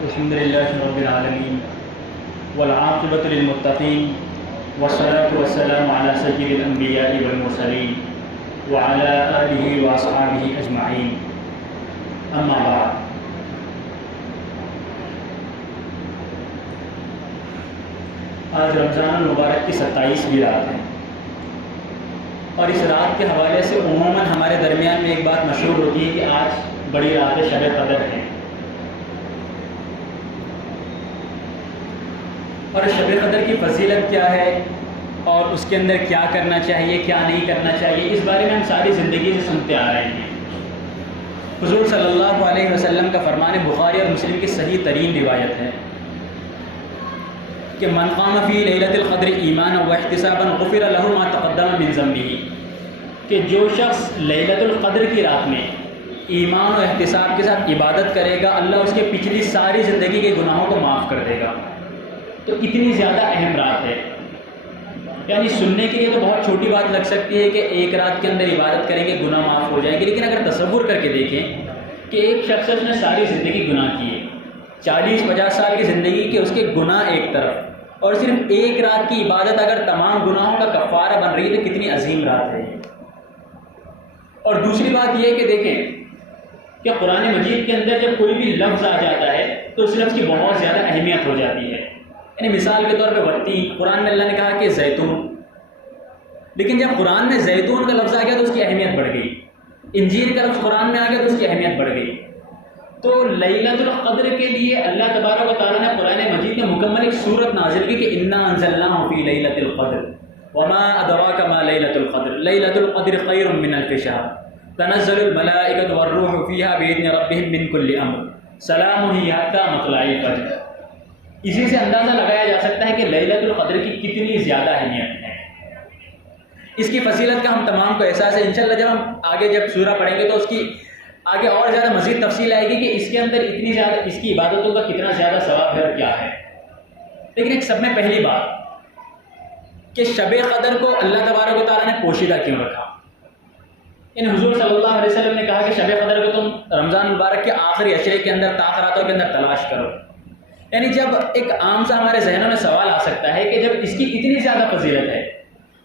الحمد لله رب العالمين والعاقبة للمتقين والصلاة والسلام على سيد الأنبياء والمرسلين وعلى آله وأصحابه أجمعين أما بعد. آج رمضان المبارک کی 27ویں رات ہے اور اس رات کے حوالے سے عموماً ہمارے درمیان میں ایک بات مشہور ہوتی ہے کہ آج بڑی رات شب قدر ہے. اور شب قدر کی فضیلت کیا ہے اور اس کے اندر کیا کرنا چاہیے کیا نہیں کرنا چاہیے، اس بارے میں ہم ساری زندگی سے سنتے آ رہے ہیں. حضور صلی اللہ علیہ وسلم کا فرمان بخاری اور مسلم کی صحیح ترین روایت ہے کہ من قام فی لیلۃ القدر ایمانا واحتسابا غفر له ما تقدم من ذنبہ، کہ جو شخص لیلۃ القدر کی رات میں ایمان و احتساب کے ساتھ عبادت کرے گا اللہ اس کے پچھلی ساری زندگی کے گناہوں کو معاف کر دے گا. تو اتنی زیادہ اہم رات ہے. یعنی سننے کے لیے تو بہت چھوٹی بات لگ سکتی ہے کہ ایک رات کے اندر عبادت کریں گے گناہ معاف ہو جائیں گے، لیکن اگر تصور کر کے دیکھیں کہ ایک شخص نے ساری زندگی گناہ کیے، 40-50 سال کی زندگی کے اس کے گناہ ایک طرف، اور صرف ایک رات کی عبادت اگر تمام گناہوں کا کفارہ بن رہی ہے تو کتنی عظیم رات ہے. اور دوسری بات یہ کہ دیکھیں کہ قرآن مجید کے اندر جب کوئی بھی لفظ آ جاتا ہے تو اس لفظ کی بہت زیادہ اہمیت ہو جاتی ہے. یعنی مثال کے طور پہ وتین، قرآن میں اللہ نے کہا کہ زیتون، لیکن جب قرآن میں زیتون کا لفظ آ گیا تو اس کی اہمیت بڑھ گئی. انجیر کا لفظ قرآن میں آ گیا تو اس کی اہمیت بڑھ گئی. تو لیلۃ القدر کے لیے اللہ تبارک و تعالیٰ نے قرآن مجید میں مکمل ایک سورت نازل کی کہ انا انزلناہ فی لیلۃ القدر وما ادراک ما لیلۃ القدر لیلۃ القدر خیر من الف شہر تنزل الملائکۃ والروح فیہا بإذن ربہم من کل امر سلام ہی حتی مطلع الفجر. اسی سے اندازہ لگایا جا سکتا ہے کہ لیلۃ القدر کی کتنی زیادہ اہمیت ہے. اس کی فضیلت کا ہم تمام کو احساس ہے. انشاءاللہ جب ہم آگے جب سورہ پڑھیں گے تو اس کی آگے اور زیادہ مزید تفصیل آئے گی کہ اس کے اندر اتنی زیادہ اس کی عبادتوں کا کتنا زیادہ ثواب ہے اور کیا ہے. لیکن ایک سب میں پہلی بات کہ شب قدر کو اللہ تبارک و تعالیٰ نے پوشیدہ کیوں رکھا. یعنی حضور صلی اللہ علیہ وسلم نے کہا کہ شب قدر کو تم رمضان مبارک کے آخری عشرے کے اندر تاخراتوں کے اندر تلاش کرو. یعنی جب ایک عام سا ہمارے ذہنوں میں سوال آ سکتا ہے کہ جب اس کی اتنی زیادہ فضیلت ہے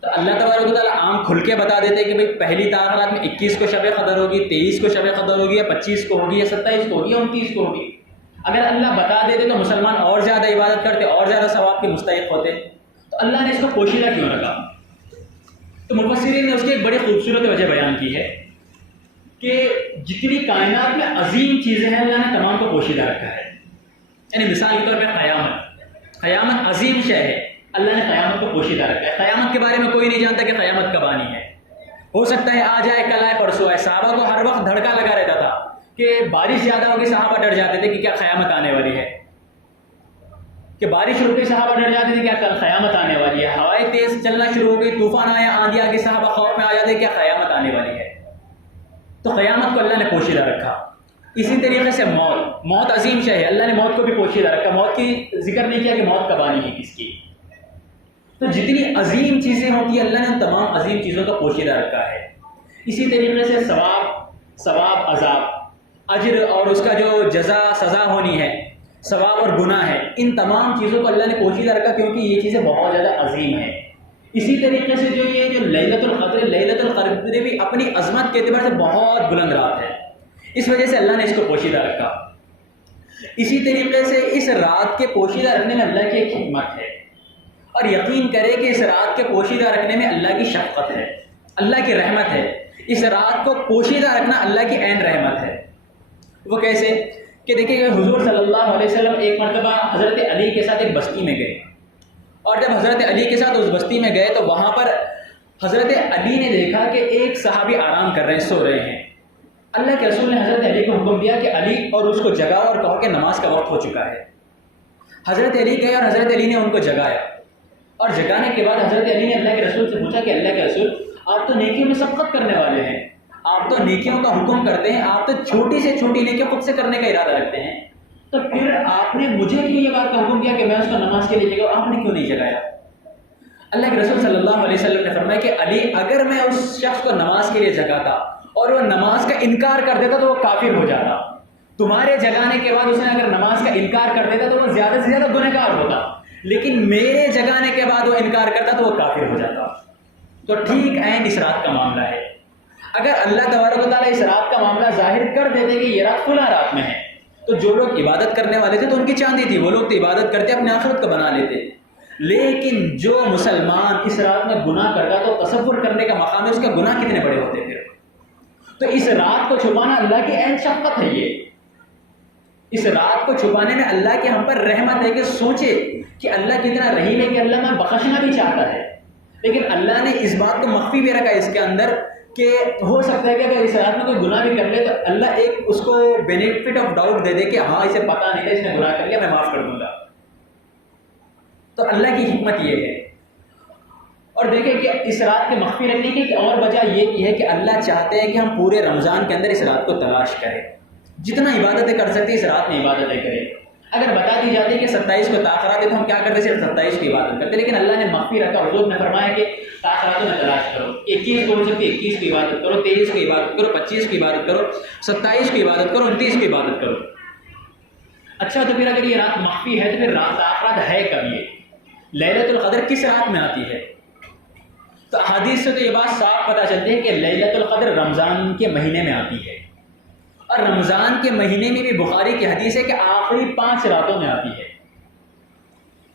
تو اللہ تبارک و تعالیٰ عام کھل کے بتا دیتے کہ بھئی پہلی تاخرات میں 21 کو شب قدر ہوگی، 23 کو شب قدر ہوگی، یا 25 کو ہوگی، یا 27 کو ہوگی، یا 29 کو ہوگی. اگر اللہ بتا دیتے تو مسلمان اور زیادہ عبادت کرتے، اور زیادہ ثواب کے مستحق ہوتے. تو اللہ نے اس کو پوشیدہ کیوں رکھا؟ تو مفسرین نے اس کی ایک بڑی خوبصورت وجہ بیان کی ہے کہ جتنی کائنات میں عظیم چیزیں ہیں اللہ نے تمام کو پوشیدہ رکھا ہے. یعنی مثال کے طور پہ قیامت عظیم شے ہے، اللہ نے قیامت کو پوشیدہ رکھا ہے. قیامت کے بارے میں کوئی نہیں جانتا کہ قیامت کب آنی ہے. ہو سکتا ہے آ جائے، کل آئے، پرسوں آئے. صحابہ کو ہر وقت دھڑکا لگا رہتا تھا کہ بارش زیادہ ہوگی، صحابہ ڈر جاتے تھے کہ کیا قیامت آنے والی ہے. کہ بارش رک گئی، صحابہ ڈر جاتے تھے کیا کل قیامت آنے والی ہے. ہوائیں تیز چلنا شروع ہو گئی، طوفان آیا، آندھی آ گئی، صحابہ خوف میں آ جاتے کیا قیامت آنے والی ہے. تو قیامت کو اللہ نے پوشیدہ رکھا. اسی طریقے سے موت عظیم شے ہے، اللہ نے موت کو بھی پوشیدہ رکھا. موت کی ذکر نہیں کیا کہ موت کب آنی ہے کس کی. تو جتنی عظیم چیزیں ہوتی ہیں اللہ نے تمام عظیم چیزوں کا پوشیدہ رکھا ہے. اسی طریقے سے ثواب عذاب اجر اور اس کا جو جزا سزا ہونی ہے، ثواب اور گناہ ہے، ان تمام چیزوں کو اللہ نے پوشیدہ رکھا کیونکہ یہ چیزیں بہت زیادہ عظیم ہیں. اسی طریقے سے جو لیلۃ القدر بھی اپنی عظمت کے اعتبار سے بہت بلند رات ہے، اس وجہ سے اللہ نے اس کو پوشیدہ رکھا. اسی طریقے سے اس رات کے پوشیدہ رکھنے میں اللہ کی ایک حکمت ہے، اور یقین کرے کہ اس رات کے پوشیدہ رکھنے میں اللہ کی شفقت ہے، اللہ کی رحمت ہے. اس رات کو پوشیدہ رکھنا اللہ کی عین رحمت ہے. وہ کیسے کہ دیکھیں کہ حضور صلی اللہ علیہ وسلم ایک مرتبہ حضرت علی کے ساتھ ایک بستی میں گئے، اور جب حضرت علی کے ساتھ اس بستی میں گئے تو وہاں پر حضرت علی نے دیکھا کہ ایک صحابی آرام کر رہے ہیں، سو رہے ہیں. اللہ کے رسول نے حضرت علی کو حکم دیا کہ علی اور اس کو جگاؤ اور کہو کہ نماز کا وقت ہو چکا ہے. حضرت علی گئے اور حضرت علی نے ان کو جگایا، اور جگانے کے بعد حضرت علی نے اللہ کے رسول سے پوچھا کہ اللہ کے رسول آپ تو نیکیوں میں سبقت کرنے والے ہیں، آپ تو نیکیوں کا حکم کرتے ہیں، آپ تو چھوٹی سے چھوٹی نیکیوں خود سے کرنے کا ارادہ رکھتے ہیں، تو پھر آپ نے مجھے کیوں یہ بات کا حکم دیا کہ میں اس کو نماز کے لیے جگاؤں، آپ نے کیوں نہیں جگایا؟ اللہ کے رسول صلی اللہ علیہ وسلم نے فرمایا کہ علی اگر میں اس شخص کو نماز کے لیے جگاتا اور وہ نماز کا انکار کر دیتا تو وہ کافر ہو جاتا. تمہارے جگانے کے بعد اس نے اگر نماز کا انکار کر دیتا تو وہ زیادہ سے زیادہ گنہگار ہوتا، لیکن میرے جگانے کے بعد وہ انکار کرتا تو وہ کافر ہو جاتا۔ تو ٹھیک عین اس رات کا معاملہ ہے۔ اگر اللہ تبارک و تعالیٰ اس رات کا معاملہ ظاہر کر دیتے کہ یہ رات فلاں رات میں ہے، تو جو لوگ عبادت کرنے والے تھے تو ان کی چاندی تھی، وہ لوگ تو عبادت کرتے اپنے آخرت کو بنا لیتے، لیکن جو مسلمان اس رات میں گناہ کرتا تو تصور کرنے کا مقام ہے اس کے گناہ کتنے بڑے ہوتے پھر۔ تو اس رات کو چھپانا اللہ کی عین شفقت ہے، یہ اس رات کو چھپانے میں اللہ کی ہم پر رحمت ہے کہ سوچے کہ اللہ کتنا رحیم ہے کہ اللہ میں بخشنا بھی چاہتا ہے، لیکن اللہ نے اس بات کو مخفی بھی رکھا اس کے اندر کہ ہو سکتا ہے کہ اگر اس رات میں کوئی گناہ بھی کر لے تو اللہ ایک اس کو بینیفٹ آف ڈاؤٹ دے دے کہ ہاں اسے پتہ نہیں تھا اس نے گناہ کر لیا، میں معاف کر دوں گا۔ تو اللہ کی حکمت یہ ہے۔ اور دیکھیں کہ اس رات کے مخفی رکھنے کی ایک اور وجہ یہ ہے کہ اللہ چاہتے ہیں کہ ہم پورے رمضان کے اندر اس رات کو تلاش کریں، جتنا عبادتیں کر سکتے اس رات میں عبادتیں کریں۔ اگر بتا دی جاتی ہے کہ 27 کو تاخرات ہے تو ہم کیا کرتے، صرف 27 کی عبادت کرتے، لیکن اللہ نے مخفی رکھا، حضور نے فرمایا کہ تاخراتوں میں تلاش کرو، 21 کو ہو سکتی 21 کی عبادت کرو، 23 کی عبادت کرو، 25 کی عبادت کرو، 27 کی عبادت کرو، 29 کی عبادت کرو۔ اچھا تو پھر اگر یہ رات مخفی ہے تو پھر رات تاخرات ہے کب؟ یہ لیلۃ القدر کس رات میں آتی ہے؟ تو حدیث سے تو یہ بات صاف پتہ چلتی ہے کہ لیلۃ القدر رمضان کے مہینے میں آتی ہے، اور رمضان کے مہینے میں بھی بخاری کی حدیث ہے کہ آخری 5 راتوں میں آتی ہے۔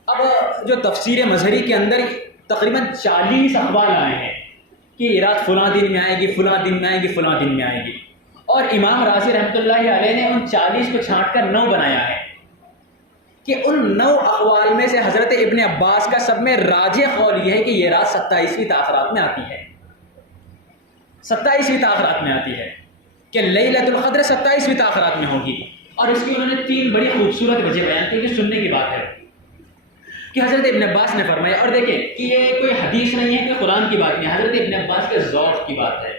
اب جو تفسیر مظہری کے اندر تقریباً 40 اقوال آئے ہیں کہ یہ رات فلاں دن میں آئے گی، فلاں دن میں آئے گی، فلاں دن میں آئے گی، اور امام رازی رحمۃ اللہ علیہ نے ان 40 کو چھانٹ کر 9 بنایا ہے کہ ان 9 اقوال میں سے حضرت ابن عباس کا سب میں راجح قول یہ ہے کہ یہ رات 27ویں تاخرات میں آتی ہے، 27ویں تاخرات میں آتی ہے کہ لیلۃ القدر 27ویں تاخرات میں ہوگی۔ اور اس کی انہوں نے 3 بڑی خوبصورت وجہ بیان کی کہ سننے کی بات ہے کہ حضرت ابن عباس نے فرمایا، اور دیکھیں کہ یہ کوئی حدیث نہیں ہے کہ قرآن کی بات نہیں ہے، حضرت ابن عباس کے ذوق کی بات ہے۔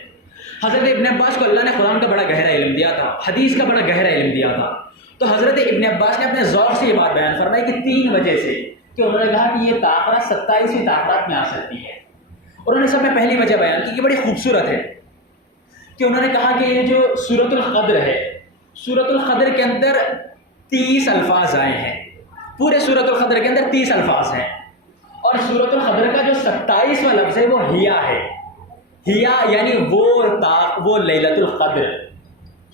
حضرت ابن عباس کو اللہ نے قرآن کا بڑا گہرا علم دیا تھا، حدیث کا بڑا گہرا علم دیا تھا، تو حضرت ابن عباس نے اپنے ذوق سے یہ بات بیان فرمائی کہ 3 وجہ سے کہ انہوں نے کہا کہ یہ تاخرات 27ویں تاخرات میں آ سکتی ہے۔ انہوں نے سب میں پہلی وجہ بیان کی کہ بڑی خوبصورت ہے کہ انہوں نے کہا کہ یہ جو سورۃ القدر ہے، سورۃ القدر کے اندر 30 الفاظ آئے ہیں، پورے سورۃ القدر کے اندر 30 الفاظ ہیں، اور سورۃ القدر کا جو 27واں لفظ ہے وہ ہیا ہے۔ ہیا یعنی وہ لیلۃ القدر،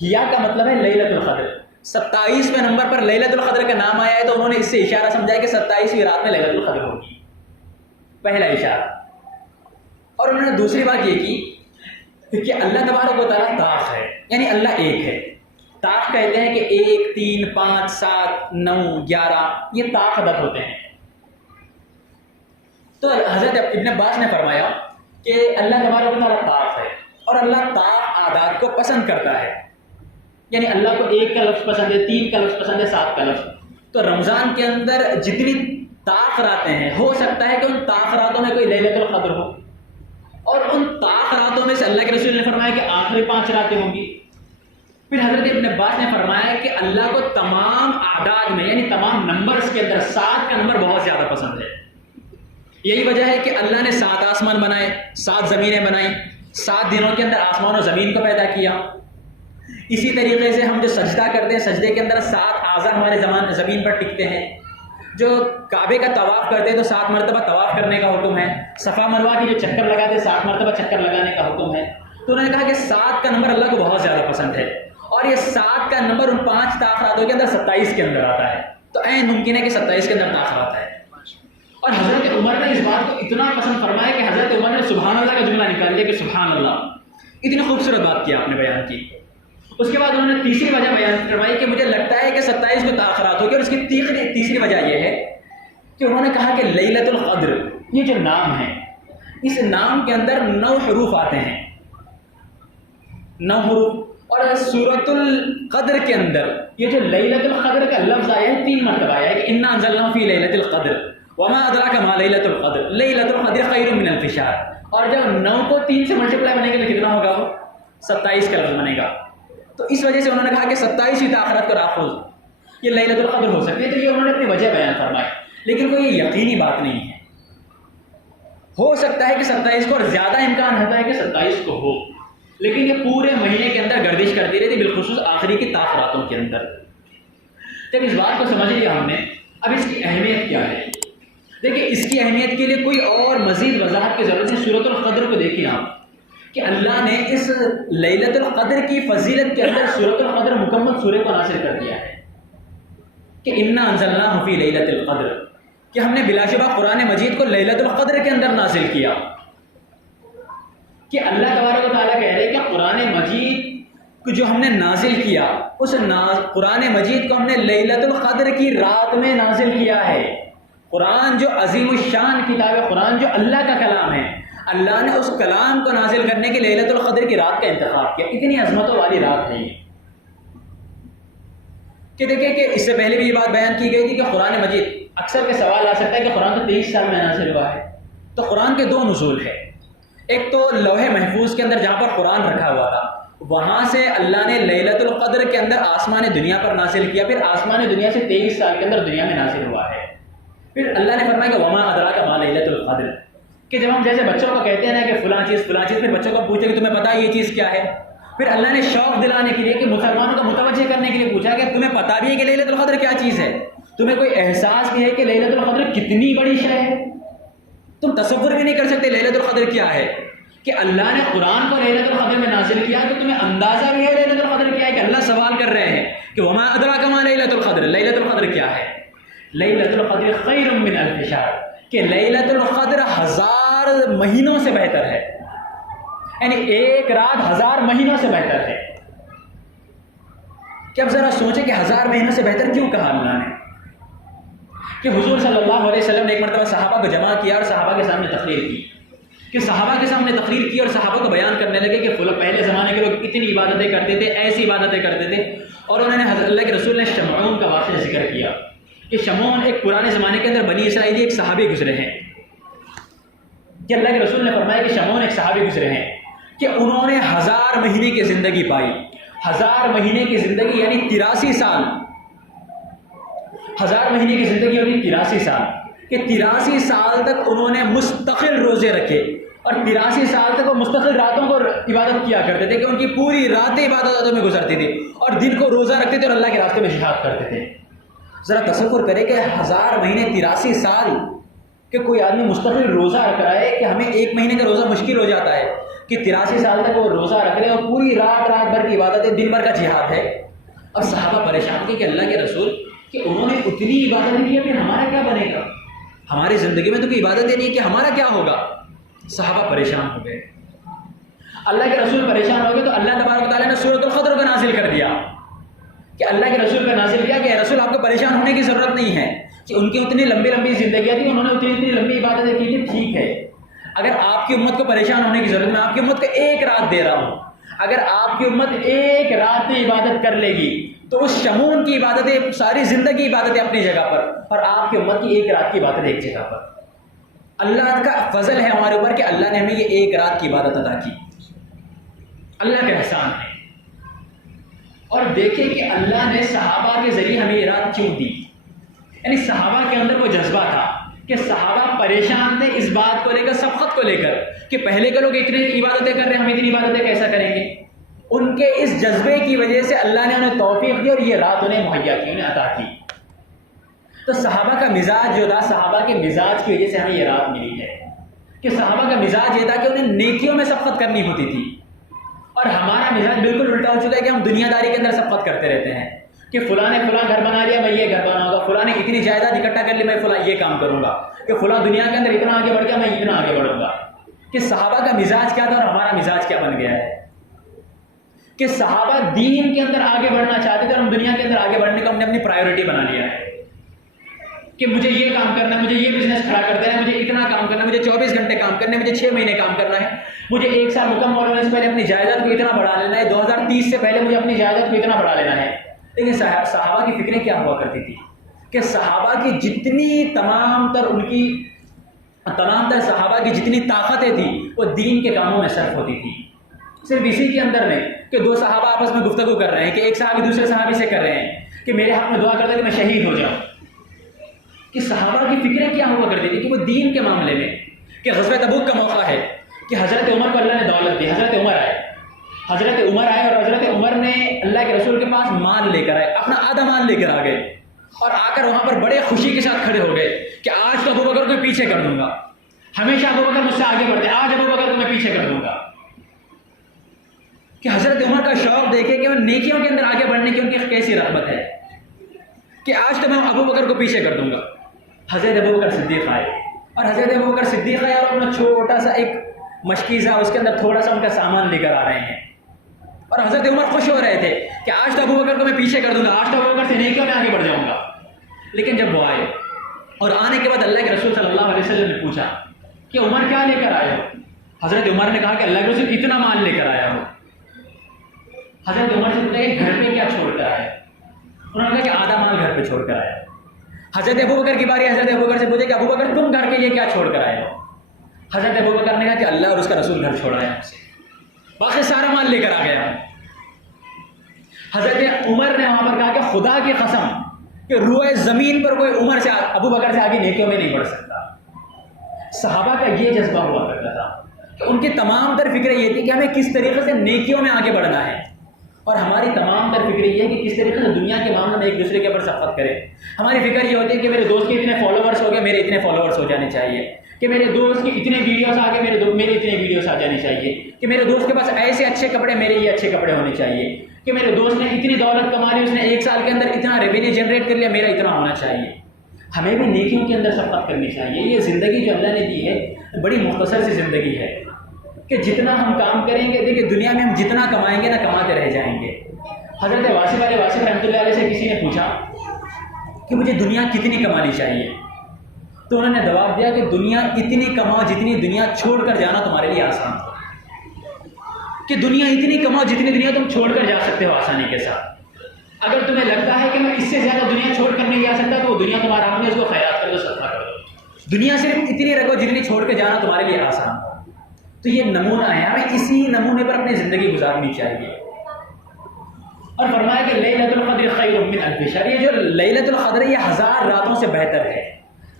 ہیا کا مطلب ہے لیلۃ القدر۔ 27ویں نمبر پر لیلۃ القدر کا نام آیا ہے تو انہوں نے اس سے اشارہ سمجھا کہ 27ویں رات میں لیلۃ القدر ہوگی، پہلا اشارہ۔ اور انہوں نے دوسری بات یہ کی کہ اللہ تبارک و تعالیٰ طاق ہے، یعنی اللہ ایک ہے۔ طاق کہتے ہیں کہ 1 3 5 7 9 11 یہ طاق عدد ہوتے ہیں۔ تو حضرت ابن عباس نے فرمایا کہ اللہ تبارک و تعالیٰ طاق ہے، اور اللہ طاق اعداد کو پسند کرتا ہے، یعنی اللہ کو 1 کا لفظ پسند ہے، 3 کا لفظ پسند ہے، 7 کا لفظ۔ تو رمضان کے اندر جتنی طاق راتیں ہیں ہو سکتا ہے کہ ان طاق راتوں میں کوئی لیلۃ القدر ہو، اور ان طاق راتوں میں سے اللہ کے رسول نے فرمایا کہ آخری 5 راتیں ہوں گی۔ پھر حضرت ابن عباس نے فرمایا کہ اللہ کو تمام اعداد میں یعنی تمام نمبرز کے اندر 7 کا نمبر بہت زیادہ پسند ہے۔ یہی وجہ ہے کہ اللہ نے 7 آسمان بنائے، 7 زمینیں بنائیں، 7 دنوں کے اندر آسمان و زمین کو پیدا کیا۔ اسی طریقے سے ہم جو سجدہ کرتے ہیں، سجدے کے اندر 7 اعضاء ہمارے زمین پر ٹکتے ہیں۔ جو کعبے کا طواف کرتے ہیں تو 7 مرتبہ طواف کرنے کا حکم ہے، صفا مروہ کی جو چکر لگاتے ہیں 7 مرتبہ چکر لگانے کا حکم ہے۔ تو انہوں نے کہا کہ 7 کا نمبر اللہ کو بہت زیادہ پسند ہے، اور یہ 7 کا نمبر ان 5 تاخراتوں کے اندر 27 کے اندر آتا ہے، تو عین ممکن ہے کہ 27 کے اندر تاخرات ہے۔ اور حضرت عمر نے اس بات کو اتنا پسند فرمایا کہ حضرت عمر نے سبحان اللہ کا جملہ نکال دیا کہ سبحان اللہ، اتنی خوبصورت بات کی آپ نے بیان کی۔ اس کے بعد انہوں نے تیسری وجہ بیان کروائی کہ مجھے لگتا ہے کہ 27 کو تاخرات ہوگی، اور اس کی تیسری وجہ یہ ہے کہ انہوں نے کہا کہ لیلۃ القدر یہ جو نام ہے، اس نام کے اندر 9 حروف آتے ہیں، 9 حروف، اور سورۃ القدر کے اندر یہ جو لیلۃ القدر کا لفظ آیا ہے 3 مرتبہ آیا ہے کہ انا انزلناہ فی لیلۃ القدر وما ادراک ما لیلۃ القدر لیلۃ القدر خیر من الف شہر۔ اور جب 9 کو 3 سے ملٹیپلائی بنے گا تو کتنا ہوگا؟ 27 کا لفظ بنے گا۔ تو اس وجہ سے انہوں نے کہا کہ 27ویں تاخرات کو راخوذ یہ لیلۃ القدر ہو سکتی ہے، تو یہ انہوں نے اپنی وجہ بیان فرمائی، لیکن کوئی یہ یقینی بات نہیں ہے۔ ہو سکتا ہے کہ 27 کو، اور زیادہ امکان ہوتا ہے کہ 27 کو ہو، لیکن یہ پورے مہینے کے اندر گردش کرتی رہتی، بالخصوص آخری کی تاخراتوں کے اندر۔ جب اس بات کو سمجھ لیا ہم نے، اب اس کی اہمیت کیا ہے؟ دیکھیں، اس کی اہمیت کے لیے کوئی اور مزید وضاحت کی ضرورت ہے۔ سورۃ القدر کو دیکھیں آپ، کہ اللہ نے اس لیلۃ القدر کی فضیلت کے اندر سورۃ القدر مکمل سورہ کو نازل کر دیا ہے کہ انا انزلناہ فی لیلۃ القدر، کہ ہم نے بلا شبہ قرآن مجید کو لیلۃ القدر کے اندر نازل کیا۔ کہ اللہ تبارک و تعالیٰ کہہ رہے کہ قرآن مجید کو جو ہم نے نازل کیا، اس قرآن مجید کو ہم نے لیلۃ القدر کی رات میں نازل کیا ہے۔ قرآن جو عظیم الشان کتاب ہے، قرآن جو اللہ کا کلام ہے، اللہ نے اس کلام کو نازل کرنے کے لیلۃ القدر کی رات کا انتخاب کیا۔ اتنی عظمتوں والی رات ہے یہ کہ دیکھیں کہ اس سے پہلے بھی یہ بات بیان کی گئی تھی کہ قرآن مجید، اکثر کے سوال آ سکتا ہے کہ قرآن تو 23 سال میں نازل ہوا ہے۔ تو قرآن کے دو نزول ہے، ایک تو لوح محفوظ کے اندر جہاں پر قرآن رکھا ہوا تھا، وہاں سے اللہ نے لیلۃ القدر کے اندر آسمان دنیا پر نازل کیا، پھر آسمان دنیا سے 23 سال کے اندر دنیا میں نازل ہوا ہے۔ پھر اللہ نے فرمایا کہ وما ادراک ما لیلۃ القدر، کہ جب ہم جیسے بچوں کو کہتے ہیں نا کہ فلاں چیز فلاں چیز، پھر بچوں کو پوچھے کہ تمہیں پتہ ہے یہ چیز کیا ہے؟ پھر اللہ نے شوق دلانے کے لیے کہ مسلمانوں کو متوجہ کرنے کے لیے پوچھا کہ تمہیں پتہ بھی ہے کہ لیلۃ القدر کیا چیز ہے؟ تمہیں کوئی احساس بھی ہے کہ لیلۃ القدر کتنی بڑی شے ہے؟ تم تصور بھی نہیں کر سکتے لیلۃ القدر کیا ہے، کہ اللہ نے قرآن کو لیلۃ القدر میں نازل کیا، تو تمہیں اندازہ بھی ہے لیلۃ القدر کیا ہے؟ کہ اللہ سوال کر رہے ہیں کہ وما ادراک ما لیلۃ القدر، لیلۃ القدر کیا ہے؟ لیلۃ القدر خیر من الف شہر، کہ لیلۃ القدر 1000 مہینوں سے بہتر ہے، یعنی ایک رات 1000 مہینوں سے بہتر ہے۔ کہ اب ذرا سوچیں کہ 1000 مہینوں سے بہتر کیوں کہا اللہ نے؟ کہ حضور صلی اللہ علیہ وسلم نے ایک مرتبہ صحابہ کو جمع کیا اور صحابہ کے سامنے تقریر کی، کہ صحابہ کے سامنے تقریر کی اور صحابہ کو بیان کرنے لگے کہ پہلے زمانے کے لوگ اتنی عبادتیں کرتے تھے، ایسی عبادتیں کرتے تھے، اور انہوں نے حضرت اللہ کے رسول نے شمعون کا واقعہ ذکر کیا کہ شمعون ایک پرانے زمانے کے اندر بنی اسرائیلی ایک صحابی گزرے ہیں، کہ اللہ کے رسول نے فرمایا کہ شمعون ایک صحابی گزرے ہیں کہ انہوں نے 1000 مہینے کی زندگی پائی۔ 1000 مہینے کی زندگی یعنی 83 سال، 1000 مہینے کی زندگی ہوتی 83 سال، کہ 83 سال تک انہوں نے مستقل روزے رکھے، اور 83 سال تک وہ مستقل راتوں کو عبادت کیا کرتے تھے، کہ ان کی پوری راتیں عبادتوں میں گزرتی تھی، اور دن کو روزہ رکھتے تھے اور اللہ کے راستے میں جہاد کرتے تھے۔ ذرا تصور کرے کہ 1000 مہینے 83 سال کہ کوئی آدمی مستقل روزہ رکھ رہا ہے، کہ ہمیں ایک مہینے کا روزہ مشکل ہو جاتا ہے، کہ 83 سال تک وہ روزہ رکھ رہے ہیں اور پوری رات بھر کی عبادت ہے، دن بھر کا جہاد ہے۔ اور صحابہ پریشان تھے کہ اللہ کے رسول کہ انہوں نے اتنی عبادت کی ہے، پھر ہمارا کیا بنے گا؟ ہماری زندگی میں تو کوئی عبادت نہیں ہے، کہ ہمارا کیا ہوگا؟ صحابہ پریشان ہو گئے، اللہ کے رسول پریشان ہو گئے، تو اللہ تبارک و تعالیٰ نے سورۃ القدر کو نازل کر دیا، کہ اللہ کے رسول پہ نازل کیا کہ اے رسول آپ کو پریشان ہونے کی ضرورت نہیں ہے، کہ ان کی اتنی لمبی زندگیاں تھیں، انہوں نے اتنی لمبی عبادتیں کی تھی، ٹھیک ہے، اگر آپ کی امت کو پریشان ہونے کی ضرورت، میں آپ کی امت کو ایک رات دے رہا ہوں، اگر آپ کی امت ایک رات میں عبادت کر لے گی تو اس شمعون کی عبادتیں، ساری زندگی عبادتیں اپنی جگہ پر، اور آپ کی امت کی ایک رات کی عبادت ایک جگہ پر۔ اللہ کا فضل ہے ہمارے اوپر کہ اللہ نے ہمیں یہ ایک رات کی عبادت ادا کی، اللہ کا احسان ہے۔ اور دیکھیں کہ اللہ نے صحابہ کے ذریعے ہمیں یہ رات کیوں دی، یعنی صحابہ کے اندر وہ جذبہ تھا کہ صحابہ پریشان تھے اس بات کو لے کر، سبقت کو لے کر، کہ پہلے کے لوگ اتنی عبادتیں کر رہے ہیں، ہم اتنی عبادتیں کیسا کریں گے؟ ان کے اس جذبے کی وجہ سے اللہ نے انہیں توفیق دی اور یہ رات انہیں مہیا کی، انہیں عطا کی۔ تو صحابہ کا مزاج جو تھا، صحابہ کے مزاج کی وجہ سے ہمیں یہ رات ملی ہے، کہ صحابہ کا مزاج یہ تھا کہ انہیں نیکیوں میں سبقت کرنی ہوتی تھی، اور ہمارا مزاج بالکل الٹا ہو چکا ہے کہ ہم دنیا داری کے اندر سبقت کرتے رہتے ہیں، کہ فلاں نے فلاں گھر بنا لیا، میں یہ گھر بناؤں گا، فلاں نے اتنی جائیداد اکٹھا کر لی، میں فلاں یہ کام کروں گا، کہ فلاں دنیا کے اندر اتنا آگے بڑھ گیا، میں اتنا آگے بڑھوں گا۔ کہ صحابہ کا مزاج کیا تھا اور ہمارا مزاج کیا بن گیا ہے، کہ صحابہ دین کے اندر آگے بڑھنا چاہتے تھے اور ہم دنیا کے اندر آگے بڑھنے کو ہم نے اپنی پرائیورٹی بنا لیا ہے، کہ مجھے یہ کام کرنا ہے، مجھے یہ بزنس کھڑا کر دینا ہے، مجھے اتنا کام کرنا ہے، مجھے 24 گھنٹے کام کرنا ہے، مجھے 6 مہینے کام کرنا ہے، مجھے 1 سال مکمل ہونے سے پہلے اپنی جائیداد کو اتنا بڑھا لینا ہے، 2030 سے پہلے مجھے اپنی جائیداد کو اتنا بڑھا لینا ہے۔ لیکن صحابہ کی فکریں کیا ہوا کرتی تھی، کہ صحابہ کی جتنی تمام تر صحابہ کی جتنی طاقتیں تھیں وہ دین کے کاموں میں صرف ہوتی تھی، صرف اسی کے اندر نہیں کہ 2 صحابہ آپس میں گفتگو کر رہے ہیں، کہ ایک صحابی دوسرے صحابی سے کر رہے ہیں کہ میرے حق میں دعا کرتا ہے کہ میں شہید ہو جاؤں۔ کہ صحابہ کی فکریں کیا ہوا کرتی تھی، کہ وہ دین کے معاملے میں، کہ غزوہ تبوک کا موقع ہے، کہ حضرت عمر کو اللہ نے دولت دی، حضرت عمر آئے، حضرت عمر آئے اور حضرت عمر نے اللہ کے رسول کے پاس مال لے کر آئے، اپنا آدھا مال لے کر آ گئے اور آ کر وہاں پر بڑے خوشی کے ساتھ کھڑے ہو گئے کہ آج تو ابو بکر کو پیچھے کر دوں گا، ہمیشہ ابو بکر مجھ سے آگے بڑھتے، آج ابو بکر کو میں پیچھے کر دوں گا. کہ حضرت عمر کا شوق دیکھے کہ وہ نیکیوں کے اندر آگے بڑھنے کی ان کی کیسی رغبت ہے کہ آج تو میں ابو بکر کو پیچھے کر دوں گا. حضرت ابو بکر صدیق آئے اور حضرت ابو بکر صدیق آئے اور اپنا چھوٹا سا ایک مشکیزہ اس کے اندر تھوڑا سا ان کا سامان لے کر آ رہے ہیں اور حضرت عمر خوش ہو رہے تھے کہ آج تو ابو بکر کو میں پیچھے کر دوں گا، آج تو ابو بکر سے نیکیوں میں آگے بڑھ جاؤں گا. لیکن جب وہ آئے اور آنے کے بعد اللہ کے رسول صلی اللہ علیہ وسلم نے پوچھا کہ عمر کیا لے کر آئے ہو؟ حضرت عمر نے کہا کہ اللہ کے رسول اتنا مال لے کر آیا ہو. حضرت عمر سے پوچھا کہ گھر پہ کیا چھوڑ کر آئے؟ انہوں نے کہا کہ آدھا مال گھر پہ چھوڑ کر آیا. حضرت ابو بکر کی باری، حضرت ابو بکر سے پوچھا کہ ابو بکر تم گھر کے لیے کیا چھوڑ کر آئے ہو؟ حضرت ابو بکر نے کہا کہ اللہ اور اس کا رسول گھر چھوڑا ہے ہم سے، باقی سارا مال لے کر آ گیا. حضرت عمر نے وہاں پر کہا کہ خدا کی قسم کہ روئے زمین پر کوئی عمر سے ابو بکر سے آگے نیکیوں میں نہیں بڑھ سکتا. صحابہ کا یہ جذبہ ہوا کرتا تھا کہ ان کی تمام تر فکر یہ تھی کہ ہمیں کس طریقے سے نیکیوں میں آگے بڑھنا ہے، اور ہماری تمام تر فکر یہ ہے کہ کس طریقے سے دنیا کے معاملے میں ایک دوسرے کے اوپر شفقت کرے. ہماری فکر یہ ہوتی ہے کہ میرے دوست کے اتنے فالوورس ہو گئے، میرے اتنے فالوورس ہو جانے چاہیے، کہ میرے دوست کے اتنے ویڈیوز آ گئے، میرے اتنے ویڈیوز آ جانے چاہیے، کہ میرے دوست کے پاس ایسے اچھے کپڑے، میرے یہ اچھے کپڑے ہونے چاہیے، کہ میرے دوست نے اتنی دولت کما لی، اس نے ایک سال کے اندر اتنا ریونیو جنریٹ کر لیا، میرا اتنا ہونا چاہیے. ہمیں بھی نیکیوں کے اندر شفقت کرنی چاہیے. یہ زندگی جو اللہ نے دی ہے بڑی مختصر سی زندگی ہے کہ جتنا ہم کام کریں گے، دیکھیں دنیا میں ہم جتنا کمائیں گے نا کماتے رہ جائیں گے. حضرت واصف رحمۃ اللہ علیہ سے کسی نے پوچھا کہ مجھے دنیا کتنی کمانی چاہیے، تو انہوں نے جواب دیا کہ دنیا اتنی کماؤ جتنی دنیا چھوڑ کر جانا تمہارے لیے آسان ہو. کہ دنیا اتنی کماؤ جتنی دنیا تم چھوڑ کر جا سکتے ہو آسانی کے ساتھ. اگر تمہیں لگتا ہے کہ میں اس سے زیادہ دنیا چھوڑ کر نہیں جا سکتا تو وہ دنیا تمہارا ہم نے اس کو خیرات کر دو، صدقہ کر دو. دنیا صرف اتنی رکھو جتنی چھوڑ کے جانا تمہارے لیے آسان ہو. تو یہ نمونہ ہے، ہمیں اسی نمونے پر اپنی زندگی گزارنی چاہیے. اور فرمایا کہ لیلۃ القدر خیر من الف شہر. یہ جو لیلۃ القدر ہے یہ 1000 راتوں سے بہتر ہے.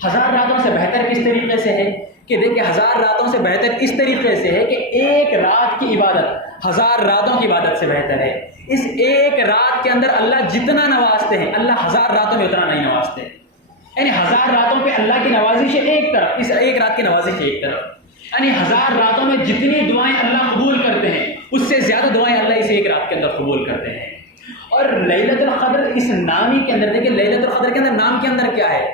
1000 راتوں سے بہتر کس طریقے سے ہے کہ دیکھیں 1000 راتوں سے بہتر اس طریقے سے ہے کہ ایک رات کی عبادت 1000 راتوں کی عبادت سے بہتر ہے. اس ایک رات کے اندر اللہ جتنا نوازتے ہیں اللہ 1000 راتوں میں اتنا نہیں نوازتے. یعنی 1000 راتوں پہ اللہ کی نوازش ہے ایک طرف، اس ایک رات کی نوازش ہے ایک طرف. یعنی 1000 راتوں میں جتنی دعائیں اللہ قبول کرتے ہیں اس سے زیادہ دعائیں اللہ اس ایک رات کے اندر قبول کرتے ہیں. اور لیلۃ القدر اس نام ہی کے اندر دیکھیں لیلۃ القدر کے اندر نام کے اندر کیا ہے؟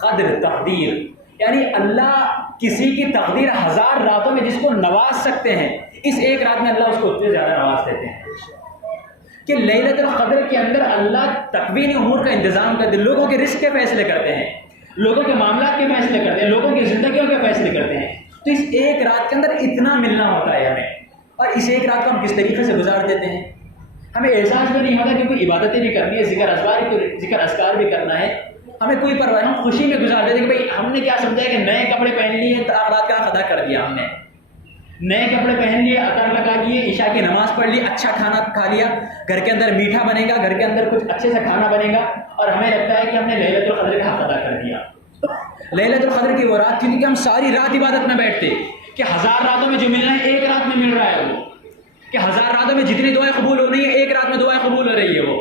قدر، تقدیر. یعنی اللہ کسی کی تقدیر 1000 راتوں میں جس کو نواز سکتے ہیں اس ایک رات میں اللہ اس کو اتنے زیادہ نواز دیتے ہیں کہ لیلۃ القدر کے اندر اللہ تکوین امور کا انتظام کرتے ہیں، لوگوں کے رزق کے فیصلے کرتے ہیں، لوگوں کے معاملات کے فیصلے کرتے ہیں، لوگوں کی زندگیوں کے فیصلے کرتے ہیں. تو اس ایک رات کے اندر اتنا ملنا ہوتا ہے ہمیں، اور اس ایک رات کو ہم کس طریقے سے گزار دیتے ہیں ہمیں احساس بھی نہیں ہوتا. کیونکہ عبادتیں بھی کرنی ہے، ذکر اذکار بھی کرنا ہے، ہمیں کوئی پرواہ، ہم خوشی میں گزار دیتے ہیں کہ بھائی ہم نے کیا سمجھا ہے کہ نئے کپڑے پہن لیے تو رات کا ادا کر دیا، ہم نے نئے کپڑے پہن لیے، عطر لگا لیے، عشاء کی نماز پڑھ لی، اچھا کھانا کھا لیا، گھر کے اندر میٹھا بنے گا، گھر کے اندر کچھ اچھے سے کھانا بنے گا، اور ہمیں لگتا ہے کہ ہم نے لیلۃ القدر کا حق ادا کر دیا. لیلۃ القدر کی وہ رات تھی کہ ہم ساری رات عبادت میں بیٹھتے کہ 1000 راتوں میں جو ملنا ہے ایک رات میں مل رہا ہے، وہ کہ 1000 راتوں میں جتنی دعائیں قبول ہو رہی ہیں ایک رات میں دعائیں قبول ہو رہی ہے. وہ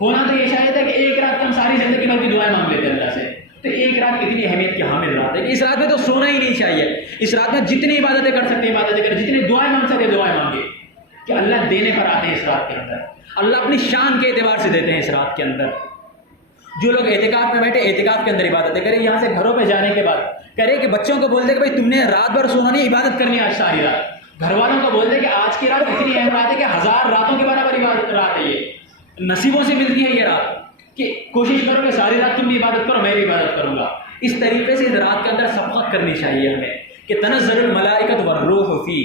ہونا تو یہ شاید ہے کہ ایک رات میں ہم ساری زندگی بھر کی دعائیں مانگ لیتے ہیں اللہ سے. تو ایک رات کتنی اہمیت کی حامل رات ہے کہ اس رات میں تو سونا ہی نہیں چاہیے. اس رات میں جتنی عبادتیں کر سکتے ہیں عبادتیں کریں، جتنی دعائیں مانگ سکتے دعائیں مانگے، کہ اللہ دینے پر آتے ہیں اس رات کے اندر. اللہ اپنی شان کے اعتبار سے دیتے ہیں اس رات کے اندر. جو لوگ اعتکاف میں بیٹھے اعتکاف کے اندر عبادتیں کریں، یہاں سے گھروں پہ جانے کے بعد کرے کہ بچوں کو بول دے کہ بھائی تم نے رات بھر سونا نہیں، عبادت کرنی ہے آج ساری رات. گھر والوں کو بول دے کہ آج کی رات اتنی اہم رات ہے کہ 1000 راتوں کے برابر عبادت رات ہے. یہ نصیبوں سے ملتی ہے یہ رات کہ کوشش کرو کہ ساری رات تم بھی عبادت کرو، میں بھی عبادت کروں گا. اس طریقے سے اس رات کے اندر شفقت کرنی چاہیے ہمیں کہ تنزل الملائکۃ والروح فی،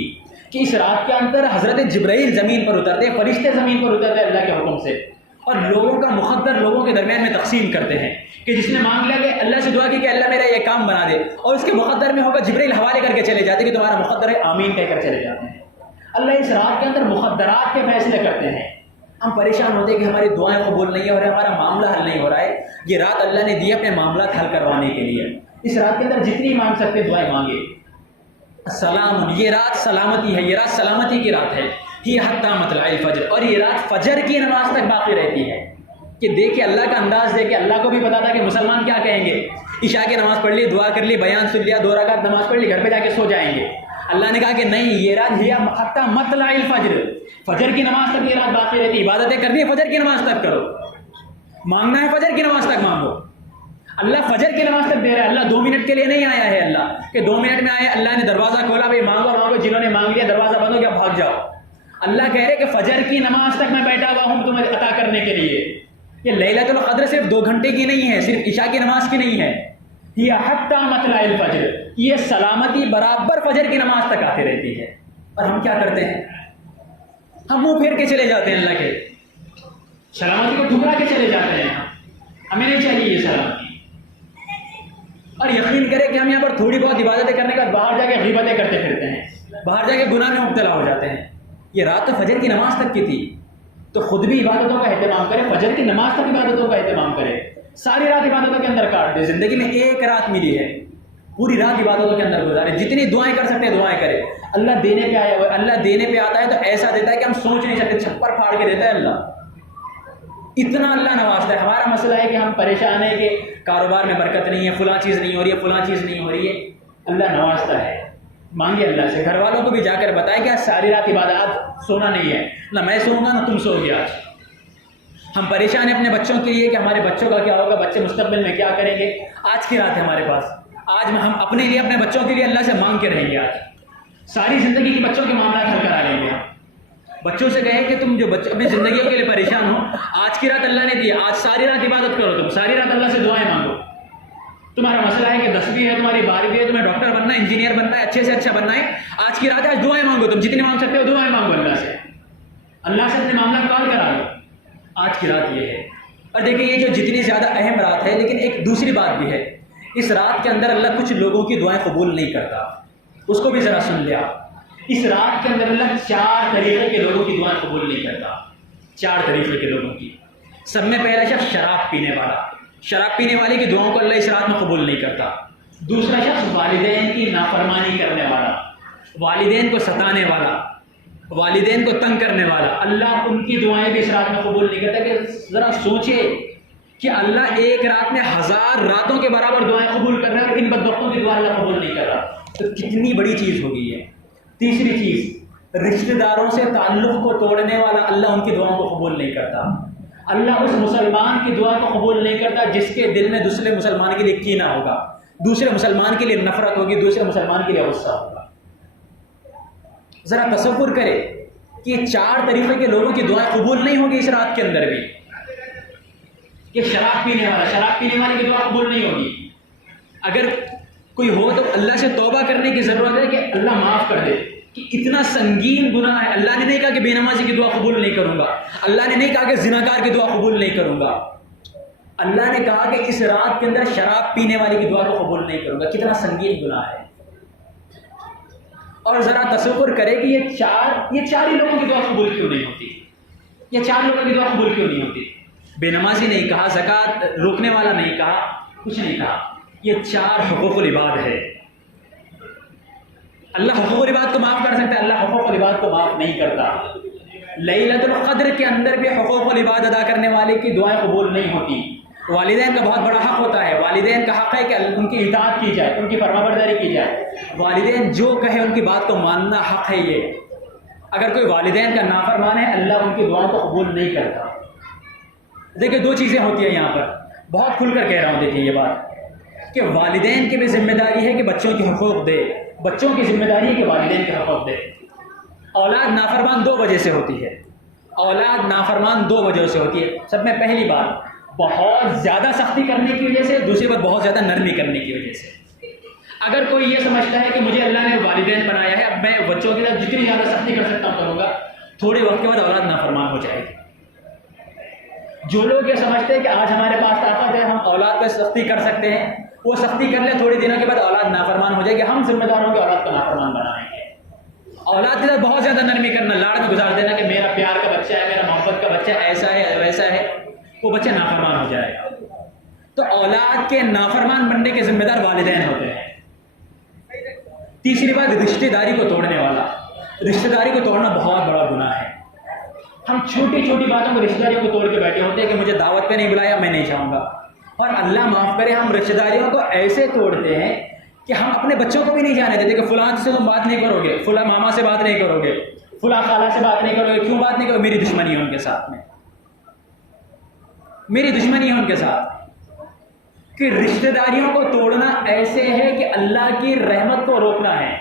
کہ اس رات کے اندر حضرت جبرائیل زمین پر اترتے ہیں، فرشتے زمین پر اترتے ہیں اللہ کے حکم سے، اور لوگوں کا مقدر لوگوں کے درمیان میں تقسیم کرتے ہیں. کہ جس نے مانگ لیا کہ اللہ سے دعا کی کہ اللہ میرا یہ کام بنا دے، اور اس کے مقدر میں ہوگا جبرائیل حوالے کر کے چلے جاتے کہ تمہارا مقدر ہے، آمین کہہ کر چلے جاتے ہیں. اللہ اس رات کے اندر مقدرات کے فیصلے کرتے ہیں. ہم پریشان ہوتے ہیں کہ ہماری دعائیں قبول نہیں ہو رہی، ہمارا معاملہ حل نہیں ہو رہا ہے. یہ رات اللہ نے دی اپنے معاملات حل کروانے کے لیے. اس رات کے اندر جتنی مانگ سکتے دعائیں مانگے. سلام، یہ رات سلامتی ہے، یہ رات سلامتی کی رات ہے. ہی حتی مطلع الفجر، اور یہ رات فجر کی نماز تک باقی رہتی ہے. کہ دیکھیں اللہ کا انداز، دیکھیں اللہ کو بھی پتا تھا کہ مسلمان کیا کہیں گے. عشاء کی نماز پڑھ لی، دعا کر لی، بیان سن لیا، 2 رکعت نماز پڑھ لی، گھر پہ جا کے سو جائیں گے. اللہ نے کہا کہ نہیں، یہ رات ہی حتی مطلع الفجر، فجر کی نماز تک یہ رات باقی رہتی ہے. عبادتیں کرنی ہے فجر کی نماز تک کرو، مانگنا ہے فجر کی نماز تک مانگو. اللہ فجر کی نماز تک دے رہا ہے. اللہ 2 منٹ کے لیے نہیں آیا ہے اللہ کہ 2 منٹ میں آئے، اللہ نے دروازہ کھولا، بھائی مانگو مانگو، جنہوں نے مانگ لیا دروازہ بند ہو گیا بھاگ جاؤ. اللہ کہہ رہے کہ فجر کی نماز تک میں بیٹھا ہوا ہوں تمہیں عطا کرنے کے لیے. یہ لیلۃ القدر صرف 2 گھنٹے کی نہیں ہے، صرف عشاء کی نماز کی نہیں ہے. یہ حتی مطلع الفجر، یہ سلامتی برابر فجر کی نماز تک آتی رہتی ہے. اور ہم کیا کرتے ہیں؟ ہم منہ پھیر کے چلے جاتے ہیں، اللہ کے سلامتی کو ٹھکرا کے چلے جاتے ہیں. ہمیں نہیں چاہیے یہ سلامتی. اور یقین کرے کہ ہم یہاں پر تھوڑی بہت عبادتیں کرنے کے بعد باہر جا کے غیبتیں کرتے پھرتے ہیں، باہر جا کے گناہ میں مبتلا ہو جاتے ہیں. یہ رات تو فجر کی نماز تک کی تھی، تو خود بھی عبادتوں کا اہتمام کرے، فجر کی نماز تک عبادتوں کا اہتمام کرے. ساری رات عبادتوں کے اندر کاٹ دے. زندگی میں ایک رات ملی ہے، پوری رات عبادتوں کے اندر گزارے. جتنی دعائیں کر سکتے ہیں دعائیں کرے. اللہ دینے پہ آیا ہوا ہے، اللہ دینے پہ آتا ہے تو ایسا دیتا ہے کہ ہم سوچ نہیں سکتے، چھپر پھاڑ کے دیتا ہے اللہ. اتنا اللہ نوازتا ہے. ہمارا مسئلہ ہے کہ ہم پریشان ہیں کہ کاروبار میں برکت نہیں ہے، فلاں چیز نہیں ہو رہی ہے، فلاں چیز نہیں ہو رہی ہے. اللہ نوازتا ہے. مانگے اللہ سے. گھر والوں کو بھی جا کر بتائیں کہ آج ساری رات عبادات سونا نہیں ہے، نہ میں سوؤں گا نہ تم سو گے. آج ہم پریشان ہیں اپنے بچوں کے لیے کہ ہمارے بچوں کا کیا ہوگا، بچے مستقبل میں کیا کریں گے. آج کی رات ہے ہمارے پاس، آج ہم اپنے لیے اپنے بچوں کے لیے اللہ سے مانگ کے رہیں گے. آج ساری زندگی کے بچوں کے معاملات حل کرا لیں گے. بچوں سے کہیں کہ تم جو بچے اپنی زندگیوں کے لیے پریشان ہو، آج کی رات اللہ نے دی، آج ساری رات عبادت کرو، تم ساری رات اللہ سے دعائیں مانگو. تمہارا مسئلہ ہے کہ 10ویں ہے، تمہاری 12ویں ہے، تمہیں ڈاکٹر بننا ہے، انجینئر بننا ہے، اچھے سے اچھا بننا ہے. آج کی رات ہے، آج دعائیں مانگو. تم جتنی مانگ سکتے ہو دعائیں مانگو اللہ سے. اللہ سے اپنے معاملات کال کرا لو. آج کی رات یہ ہے. اور دیکھیں یہ جو جتنی زیادہ اہم رات ہے، لیکن ایک دوسری بات بھی ہے. اس رات کے اندر اللہ کچھ لوگوں کی دعائیں قبول نہیں کرتا. اس کو بھی ذرا سن لیا. اس رات کے اندر اللہ 4 طریقے کے لوگوں کی دعائیں قبول نہیں کرتا. 4 طریقے کے لوگوں کی. سب میں پہلا شخص شراب پینے والا. شراب پینے والے کی دعاؤں کو اللہ اس رات میں قبول نہیں کرتا. دوسرا شخص والدین کی نافرمانی کرنے والا، والدین کو ستانے والا، والدین کو تنگ کرنے والا. اللہ ان کی دعائیں بھی اس رات میں قبول نہیں کرتا. کہ ذرا سوچے کہ اللہ ایک رات میں 1000 راتوں کے برابر دعائیں قبول کر رہا ہے اور ان بدبختوں کی دعا اللہ قبول نہیں کر رہا، تو کتنی بڑی چیز ہو گئی ہے. تیسری چیز، رشتہ داروں سے تعلق کو توڑنے والا اللہ ان کی دعاؤں کو قبول نہیں کرتا. اللہ اس مسلمان کی دعا کو قبول نہیں کرتا جس کے دل میں دوسرے مسلمان کے لیے کینہ ہوگا، دوسرے مسلمان کے لیے نفرت ہوگی، دوسرے مسلمان کے لیے غصہ ہوگا. ذرا تصور کرے کہ یہ 4 طریقے کے لوگوں کی دعائیں قبول نہیں ہوگی اس رات کے اندر بھی. کہ شراب پینے والا، شراب پینے والے کی دعا قبول نہیں ہوگی. اگر کوئی ہو تو اللہ سے توبہ کرنے کی ضرورت ہے کہ اللہ معاف کر دے کہ اتنا سنگین گناہ ہے. اللہ نے نہیں کہا کہ بے نمازی کی دعا قبول نہیں کروں گا، اللہ نے نہیں کہا کہ زناکار کی دعا قبول نہیں کروں گا. اللہ نے کہا کہ اس رات کے اندر شراب پینے والے کی دعا کو قبول نہیں کروں گا. کتنا سنگین گناہ ہے. اور ذرا تصور کرے کہ یہ چار ہی لوگوں کی دعا قبول کیوں نہیں ہوتی. یہ 4 لوگوں کی دعا قبول کیوں نہیں ہوتی. بے نمازی نہیں کہا، زکوٰۃ روکنے والا نہیں کہا، کچھ نہیں کہا. یہ 4 حقوق العباد ہے. اللہ حقوق العباد کو معاف کر سکتا ہے، اللہ حقوق العباد کو معاف نہیں کرتا. لیلۃ القدر کے اندر بھی حقوق العباد ادا کرنے والے کی دعائیں قبول نہیں ہوتی. والدین کا بہت بڑا حق ہوتا ہے. والدین کا حق ہے کہ ان کی اطاعت کی جائے، ان کی فرمانبرداری کی جائے. والدین جو کہے ان کی بات کو ماننا حق ہے. یہ اگر کوئی والدین کا نافرمان ہے اللہ ان کی دعاؤں کو قبول نہیں کرتا. دیکھیں 2 چیزیں ہوتی ہیں یہاں پر، بہت کھل کر کہہ رہا ہوں. دیکھیں یہ بات کہ والدین کی بھی ذمہ داری ہے کہ بچوں کی حقوق دے، بچوں کی ذمہ داری ہے کہ والدین کے حقوق دے. اولاد نافرمان 2 وجہ سے ہوتی ہے. اولاد نافرمان 2 وجہ سے ہوتی ہے. سب میں پہلی بات بہت زیادہ سختی کرنے کی وجہ سے، دوسری بات بہت زیادہ نرمی کرنے کی وجہ سے. اگر کوئی یہ سمجھتا ہے کہ مجھے اللہ نے والدین بنایا ہے، اب میں بچوں کے ساتھ جتنی زیادہ سختی کر سکتا ہوں کروں گا، تھوڑے وقت کے بعد اولاد نافرمان ہو جائے گی. جو لوگ یہ سمجھتے ہیں کہ آج ہمارے پاس طاقت ہے، ہم اولاد پہ سختی کر سکتے ہیں، وہ سختی کر لیں، تھوڑے دنوں کے بعد اولاد نافرمان ہو جائے گی. ہم ذمہ دار ہوں کہ اولاد کو نافرمان بنائیں گے. اولاد کے ساتھ بہت زیادہ نرمی کرنا، لاڑ میں گزار دینا کہ میرا پیار کا بچہ ہے، میرا محبت کا بچہ ہے، ایسا ہے ویسا ہے، وہ بچہ نافرمان ہو جائے گا. تو اولاد کے نافرمان بننے کے ذمہ دار والدین ہوتے ہیں. تیسری بات رشتہ داری کو توڑنے والا. رشتہ داری کو توڑنا بہت بڑا گناہ ہے. ہم چھوٹی چھوٹی باتوں کو رشتہ داریوں کو توڑ کے بیٹھے ہوتے ہیں کہ مجھے دعوت پہ نہیں بلایا میں نہیں جاؤں گا. اور اللہ معاف کرے ہم رشتہ داریوں کو ایسے توڑتے ہیں کہ ہم اپنے بچوں کو بھی نہیں جانے دیتے کہ فلاں سے تم بات نہیں کرو گے، فلاں ماما سے بات نہیں کرو گے، فلاں خالہ سے بات نہیں کرو گے. کیوں بات نہیں کرو؟ میری دشمنی ہے ان کے ساتھ میں، میری دشمنی ہے ان کے ساتھ. کہ رشتہ داریوں کو توڑنا ایسے ہے کہ اللہ کی رحمت کو روکنا ہے.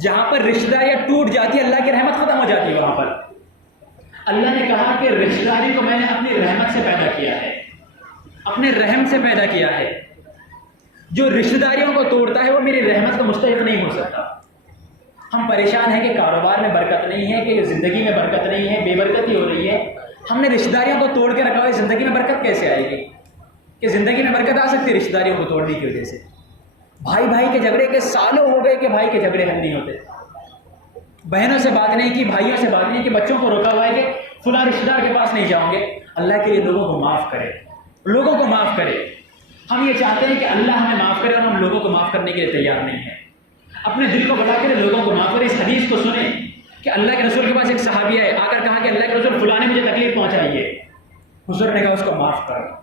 جہاں پر رشتہ داریاں ٹوٹ جاتی ہے اللہ کی رحمت ختم ہو جاتی ہے. وہاں پر اللہ نے کہا کہ رشتہ داری کو میں نے اپنی رحمت سے پیدا کیا ہے، اپنے رحم سے پیدا کیا ہے. جو رشتہ داریوں کو توڑتا ہے وہ میری رحمت کا مستحق نہیں ہو سکتا. ہم پریشان ہیں کہ کاروبار میں برکت نہیں ہے، کہ زندگی میں برکت نہیں ہے، بے برکتی ہو رہی ہے. ہم نے رشتہ داریوں کو توڑ کے رکھا ہے، زندگی میں برکت کیسے آئے گی؟ کہ زندگی میں برکت آ سکتی ہے رشتہ داریوں کو توڑنے کی وجہ سے. بھائی بھائی کے جھگڑے کے سالوں ہو گئے کہ بھائی کے جھگڑے حل نہیں ہوتے. بہنوں سے بات نہیں کی، بھائیوں سے بات نہیں کی، بچوں کو روکا ہوا ہے کہ فلاں رشتہ دار کے پاس نہیں جاؤں گے. اللہ کے لیے لوگوں کو معاف کرے، لوگوں کو معاف کرے. ہم یہ چاہتے ہیں کہ اللہ ہمیں معاف کرے اور ہم لوگوں کو معاف کرنے کے لیے تیار نہیں ہیں. اپنے دل کو بڑھا کر لوگوں کو معاف کرے. اس حدیث کو سنیں کہ اللہ کے رسول کے پاس ایک صحابی ہے، آ کر کہا کہ اللہ کے رسول فلاں نے مجھے تکلیف پہنچائی ہے. حضور نے کہا اس کو معاف کرو.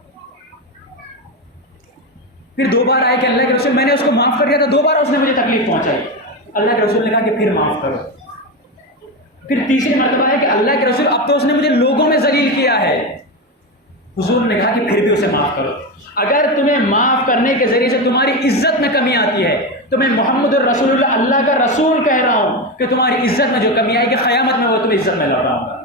پھر دو بار آئے کہ اللہ کے رسول میں نے اس کو معاف کر دیا تھا، دوبارہ اس نے مجھے تکلیف پہنچائی. اللہ کے رسول نے کہا کہ پھر معاف کرو. پھر تیسری مرتبہ ہے کہ اللہ کے رسول اب تو اس نے مجھے لوگوں میں ذلیل کیا ہے. حضور نے کہا کہ پھر بھی اسے معاف کرو. اگر تمہیں معاف کرنے کے ذریعے سے تمہاری عزت میں کمی آتی ہے تو میں محمد الرسول اللہ کا رسول کہہ رہا ہوں کہ تمہاری عزت میں جو کمی آئے گی قیامت میں وہ تمہیں عزت میں لوٹاؤں گا.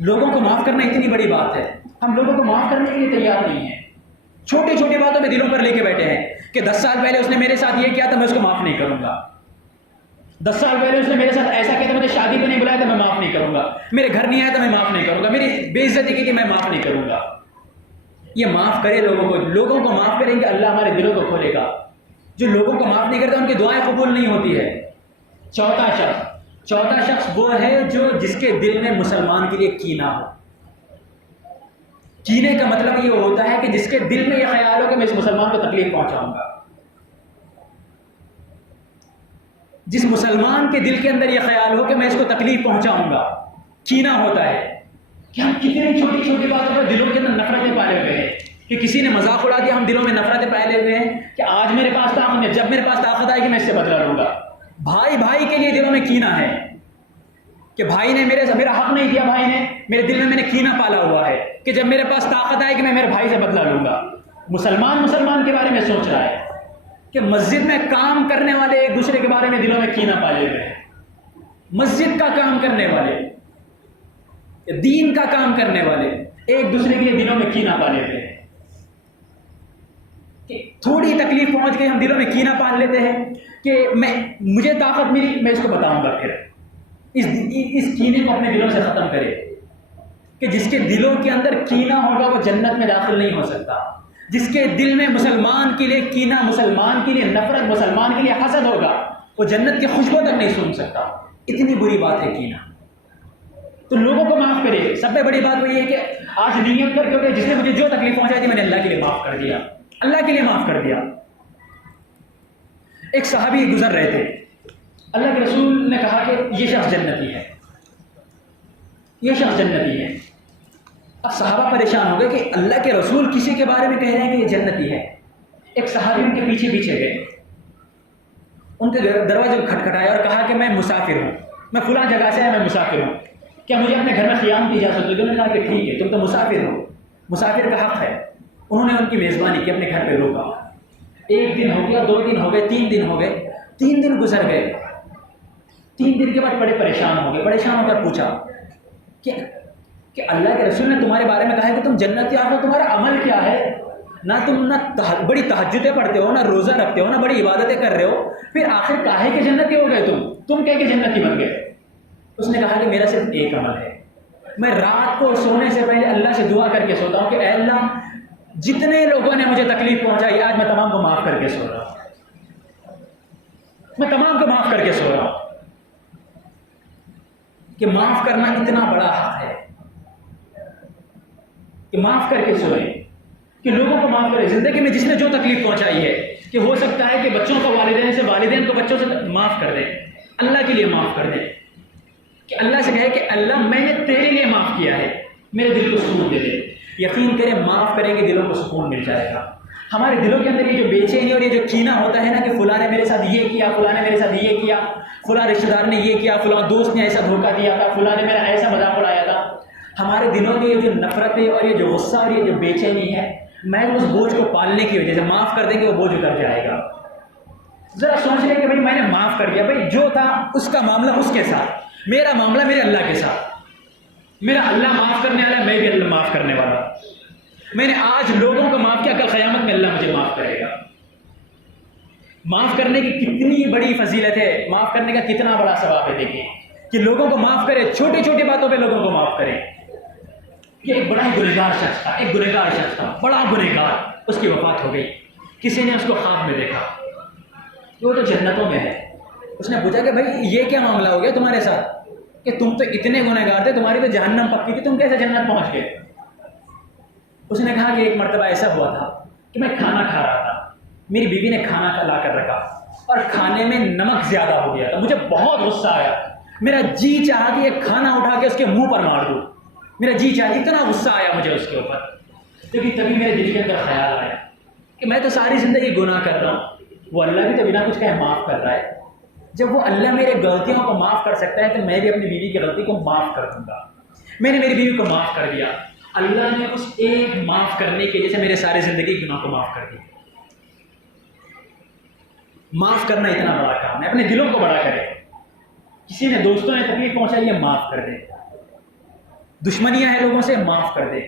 لوگوں کو معاف کرنا اتنی بڑی بات ہے، ہم لوگوں کو معاف کرنے کے لیے تیار نہیں ہیں. چھوٹی چھوٹی باتوں میں دلوں پر لے کے بیٹھے ہیں کہ 10 سال پہلے اس نے میرے ساتھ یہ کیا تھا میں اس کو معاف نہیں کروں گا. 10 سال پہلے اس نے میرے ساتھ ایسا کیا تھا، مجھے شادی پہ نہیں بلایا تھا میں معاف نہیں کروں گا. میرے گھر نہیں آیا تھا میں معاف نہیں کروں گا. میری بے عزتی کی کہ میں معاف نہیں کروں گا. یہ معاف کرے لوگوں کو معاف کریں گے اللہ ہمارے دلوں کو کھولے گا. جو لوگوں کو معاف نہیں کرتا ان کی دعائیں قبول نہیں ہوتی ہے. چوتھا شخص وہ ہے جو جس کے دل میں مسلمان کے لیے کینہ ہو. کینے کا مطلب یہ ہوتا ہے کہ جس کے دل میں یہ خیال ہو کہ میں اس مسلمان کو تکلیف پہنچاؤں گا. جس مسلمان کے دل کے اندر یہ خیال ہو کہ میں اس کو تکلیف پہنچاؤں گا، کینہ ہوتا ہے. کہ ہم کتنی چھوٹی چھوٹی باتوں پر دلوں کے اندر نفرتیں پالے ہوئے ہیں کہ کسی نے مذاق اڑا دیا ہم دلوں میں نفرتیں پالے ہوئے ہیں کہ آج میرے پاس طاقت ہے، جب میرے پاس طاقت آئے گی میں اس سے بدلہ لوں گا. بھائی بھائی کے لیے دلوں میں کینہ ہے کہ بھائی نے میرا حق نہیں دیا، بھائی نے میرے دل میں نے کینہ پالا ہوا ہے کہ جب میرے پاس طاقت آئے گی میں میرے بھائی سے بدلہ لوں گا. مسلمان کے بارے میں سوچ رہا ہے کہ مسجد میں کام کرنے والے ایک دوسرے کے بارے میں دلوں میں کینہ پالے ہوئے ہیں. مسجد کا کام کرنے والے، دین کا کام کرنے والے ایک دوسرے کے لیے دلوں میں کینہ پالے ہوئے ہیں. کہ تھوڑی تکلیف پہنچ گئی ہم دلوں میں کینہ پال لیتے ہیں کہ مجھے طاقت ملی میں اس کو بتاؤں گا. پھر اس کینے کو اپنے دلوں سے ختم کرے کہ جس کے دلوں کے اندر کینہ ہوگا وہ جنت میں داخل نہیں ہو سکتا. جس کے دل میں مسلمان کے لیے کینہ، مسلمان کے لیے نفرت، مسلمان کے لیے حسد ہوگا وہ جنت کی خوشبو تک نہیں سن سکتا. اتنی بری بات ہے کینہ. تو لوگوں کو معاف کرے. سب سے بڑی بات وہ یہ ہے کہ آج نیت کر کے جس نے مجھے جو تکلیف پہنچائی تھی میں نے اللہ کے لیے معاف کر دیا، اللہ کے لیے معاف کر دیا. ایک صحابی گزر رہے تھے، اللہ کے رسول نے کہا کہ یہ شخص جنتی ہے، یہ شخص جنتی ہے. اب صحابہ پریشان ہو گئے کہ اللہ کے رسول کسی کے بارے میں کہہ رہے ہیں کہ یہ جنتی ہے. ایک صحابی ان کے پیچھے پیچھے گئے، ان کے دروازے کو کھٹکھٹایا اور کہا کہ میں مسافر ہوں، میں فلاں جگہ سے میں مسافر ہوں، کیا مجھے اپنے گھر میں قیام کی اجازت ہوگی؟ انہوں نے کہا کہ ٹھیک ہے تم تو مسافر ہو، مسافر کا حق ہے. انہوں نے ان کی میزبانی کی، اپنے گھر پہ روکا. 1 دن ہو گیا، 2 دن ہو گئے، 3 دن ہو گئے، 3 دن گزر گئے. 3 دن کے بعد بڑے پریشان ہو گئے. پریشان ہو کر پوچھا کہ اللہ کے رسول نے تمہارے بارے میں کہا ہے کہ تم جنتی ہو، تمہارا عمل کیا ہے؟ نہ بڑی تہجدیں پڑھتے ہو، نہ روزہ رکھتے ہو، نہ بڑی عبادتیں کر رہے ہو، پھر آخر کاہے کے جنتی ہو گئے تم کہہ کے جنتی بن گئے؟ اس نے کہا کہ میرا صرف ایک عمل ہے، میں رات کو سونے سے پہلے اللہ سے دعا کر کے سوتا ہوں کہ اے اللہ جتنے لوگوں نے مجھے تکلیف پہنچائی آج میں تمام کو معاف کر کے سو رہا ہوں، میں تمام کو معاف کر کے سو رہا ہوں. کہ معاف کرنا اتنا بڑا حق ہے کہ معاف کر کے سوئے، کہ لوگوں کو معاف کرے. زندگی میں جس نے جو تکلیف پہنچائی ہے کہ ہو سکتا ہے کہ بچوں کو والدین کو بچوں سے معاف کر دیں، اللہ کے لیے معاف کر دیں، کہ اللہ سے کہے کہ اللہ میں نے تیرے لیے معاف کیا ہے، میرے دل کو سکون دے دے۔ یقین کریں معاف کریں گے دلوں کو سکون مل جائے گا۔ ہمارے دلوں کے اندر یہ جو بے چینی اور یہ جو کینہ ہوتا ہے نا کہ فلاں نے میرے ساتھ یہ کیا، فلاں نے میرے ساتھ یہ کیا، فلاں رشتہ دار نے یہ کیا، فلاں دوست نے ایسا دھوکہ دیا تھا، فلاں نے میرا ایسا مذاق اڑایا تھا، ہمارے دلوں میں یہ جو نفرتیں اور یہ جو غصہ اور یہ جو بے چینی ہے، میں اس بوجھ کو پالنے کی وجہ سے معاف کر دیں گے وہ بوجھ اتر جائے گا۔ ذرا سوچ لیں کہ بھائی میں نے معاف کر دیا، بھائی جو تھا اس کا معاملہ اس کے ساتھ، میرا معاملہ میرے اللہ کے ساتھ، میرا اللہ معاف کرنے والا ہے، میں بھی اللہ معاف کرنے والا۔ میں نے آج لوگوں کو معاف کیا، کل قیامت میں اللہ مجھے معاف کرے گا۔ معاف کرنے کی کتنی بڑی فضیلت ہے، معاف کرنے کا کتنا بڑا ثواب ہے۔ دیکھیں کہ لوگوں کو معاف کرے، چھوٹی چھوٹی باتوں پہ لوگوں کو معاف کرے۔ یہ ایک بڑا ہی گنہگار شخص تھا، ایک گنہگار شخص تھا، بڑا گنہگار، اس کی وفات ہو گئی۔ کسی نے اس کو خواب میں دیکھا کہ وہ تو جنتوں میں ہے۔ اس نے پوچھا کہ بھائی یہ کیا معاملہ ہو گیا تمہارے ساتھ کہ تم تو اتنے گنہگار تھے، تمہاری تو جہنم پکی تھی، تم کیسے جنت پہنچ گئے؟ اس نے کہا کہ ایک مرتبہ ایسا ہوا تھا کہ میں کھانا کھا رہا تھا، میری بیوی نے کھانا لا کر رکھا اور کھانے میں نمک زیادہ ہو گیا تھا، مجھے بہت غصہ آیا، میرا جی چاہا کہ یہ کھانا اٹھا کے اس کے منہ پر مار دوں، میرا جی چاہا، اتنا غصہ آیا مجھے اس کے اوپر۔ لیکن تبھی میرے دل کے اندر خیال آیا کہ میں تو ساری زندگی گناہ کر رہا ہوں، وہ اللہ بھی تو بنا کچھ کہے معاف کر رہا ہے۔ جب وہ اللہ میرے غلطیوں کو معاف کر سکتا ہے تو میں بھی اپنی بیوی کی غلطی کو معاف کر دوں گا۔ میں نے میری بیوی کو معاف کر دیا، اللہ نے اس ایک معاف کرنے کی وجہ سے میرے سارے زندگی گناہ کو معاف کر دیا۔ معاف کرنا اتنا بڑا کام ہے، اپنے دلوں کو بڑا کرے۔ کسی نے دوستوں نے تکلیف پہنچائی ہے، معاف کر دے۔ دشمنیاں ہیں لوگوں سے، معاف کر دے۔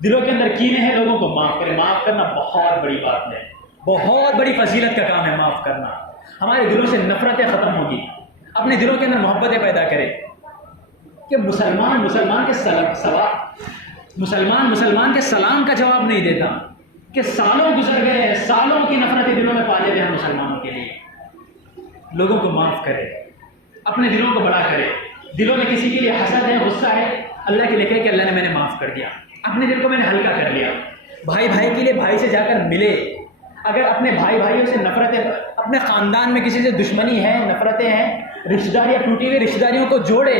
دلوں کے اندر کینے ہیں، لوگوں کو معاف کرے۔ معاف کرنا بہت بڑی بات ہے، بہت بڑی فضیلت کا کام ہے معاف کرنا۔ ہمارے دلوں سے نفرتیں ختم ہوگی، اپنے دلوں کے اندر محبتیں پیدا کرے کہ مسلمان کے سلام کا جواب نہیں دیتا، کہ سالوں گزر گئے ہیں، سالوں کی نفرتیں دلوں میں پالے ہوئے ہیں مسلمانوں کے لیے۔ لوگوں کو معاف کرے، اپنے دلوں کو بڑا کرے۔ دلوں میں کسی کے لیے حسد ہے، غصہ ہے، اللہ کے لیے کہے کہ اللہ نے میں نے معاف کر دیا، اپنے دل کو میں نے ہلکا کر لیا۔ بھائی بھائی کے لیے بھائی سے جا کر ملے۔ اگر اپنے بھائیوں سے نفرتیں، اپنے خاندان میں کسی سے دشمنی ہے، نفرتیں ہیں، رشتہ داریاں ٹوٹی ہوئی، رشتہ داریوں کو جوڑے،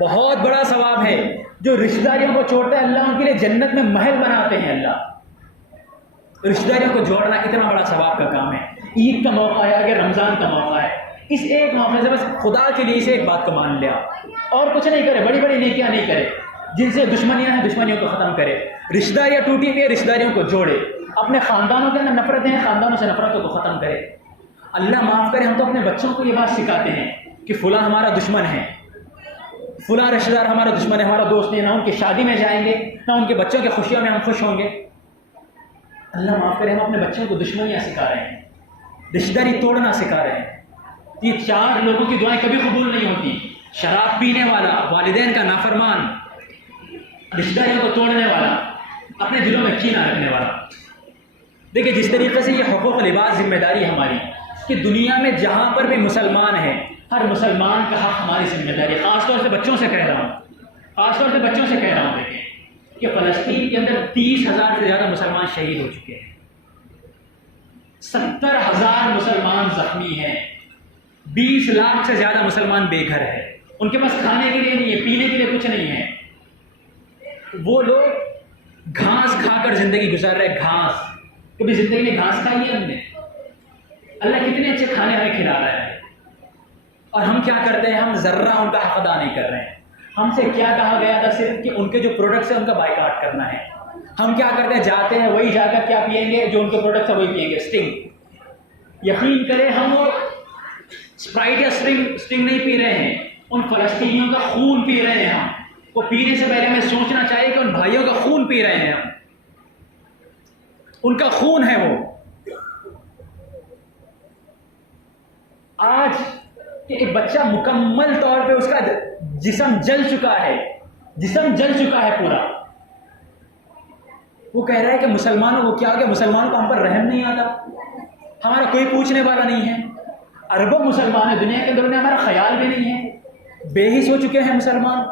بہت بڑا ثواب ہے۔ جو رشتہ داریوں کو چھوڑتا ہے اللہ ان کے لیے جنت میں محل بناتے ہیں۔ اللہ رشتہ داریوں کو جوڑنا اتنا بڑا ثواب کا کام ہے۔ عید کا موقع ہے، اگر رمضان کا موقع ہے، اس ایک موقع سے بس خدا کے لیے اسے ایک بات کو مان لیا اور کچھ نہیں کرے، بڑی بڑی نیکیاں نہیں کرے۔ جن سے دشمنیاں ہیں دشمنیوں کو ختم کرے، رشتہ داریاں ٹوٹی ہوئی ہے رشتہ داریوں کو جوڑے، اپنے خاندانوں کے اندر نفرتیں ہیں خاندانوں سے نفرتوں کو ختم کرے۔ اللہ معاف کرے، ہم تو اپنے بچوں کو یہ بات سکھاتے ہیں کہ فلاں ہمارا دشمن ہے، فلاں رشتہ دار ہمارا دشمن ہے، ہمارا دوست نہیں، نہ ان کی شادی میں جائیں گے، نہ ان کے بچوں کی خوشیوں میں ہم خوش ہوں گے۔ اللہ معاف کرے، ہم اپنے بچوں کو دشمنیاں سکھا رہے ہیں، رشتہ داری توڑنا سکھا رہے ہیں۔ یہ چار لوگوں کی دعائیں کبھی قبول نہیں ہوتی: شراب پینے والا، والدین کا نافرمان، رشتہ داریوں کو توڑنے والا، اپنے دلوں میں کینہ رکھنے والا۔ دیکھیں جس طریقے سے یہ حقوق لباس ذمہ داری ہماری کہ دنیا میں جہاں پر بھی مسلمان ہیں، ہر مسلمان کا حق ہماری ذمہ داری ہے۔ خاص طور سے بچوں سے کہہ رہا ہوں، دیکھیں کہ فلسطین کے اندر 30,000 سے زیادہ مسلمان شہید ہو چکے ہیں، 70,000 مسلمان زخمی ہیں، 20 لاکھ سے زیادہ مسلمان بے گھر ہیں، ان کے پاس کھانے کے لیے نہیں ہے، پینے کے لیے کچھ نہیں ہے۔ وہ لوگ گھاس کھا کر زندگی گزار رہے ہیں۔ گھاس، کبھی زندگی میں گھاس کھائی ہے ہم نے؟ اللہ کتنے اچھے کھانے ہمیں کھلا رہا ہے، اور ہم کیا کرتے ہیں؟ ہم ذرہ ان کا حق ادا نہیں کر رہے ہیں۔ ہم سے کیا کہا گیا تھا؟ صرف کہ ان کے جو پروڈکٹس ہیں ان کا بائیکاٹ کرنا ہے۔ ہم کیا کرتے ہیں؟ جاتے ہیں وہی جا کر کیا پئیں گے؟ جو ان کے پروڈکٹس ہیں وہی پئیں گے، اسٹنگ۔ یقین کریں ہم وہ اسپرائٹ یا اسٹنگ نہیں پی رہے ہیں، ان فلسطینیوں کا خون پی رہے ہیں ہم۔ وہ پینے سے پہلے ہمیں سوچنا چاہیے کہ ان بھائیوں کا خون پی رہے ہیں ہم، ان کا خون ہے وہ۔ آج کہ ایک بچہ مکمل طور پہ اس کا جسم جل چکا ہے پورا، وہ کہہ رہا ہے کہ مسلمانوں کو کیا کہ مسلمانوں کو ہم پر رحم نہیں آتا، ہمارا کوئی پوچھنے والا نہیں ہے۔ اربوں مسلمان ہیں دنیا کے اندر، انہیں ہمارا خیال بھی نہیں ہے، بے حس ہو چکے ہیں مسلمان۔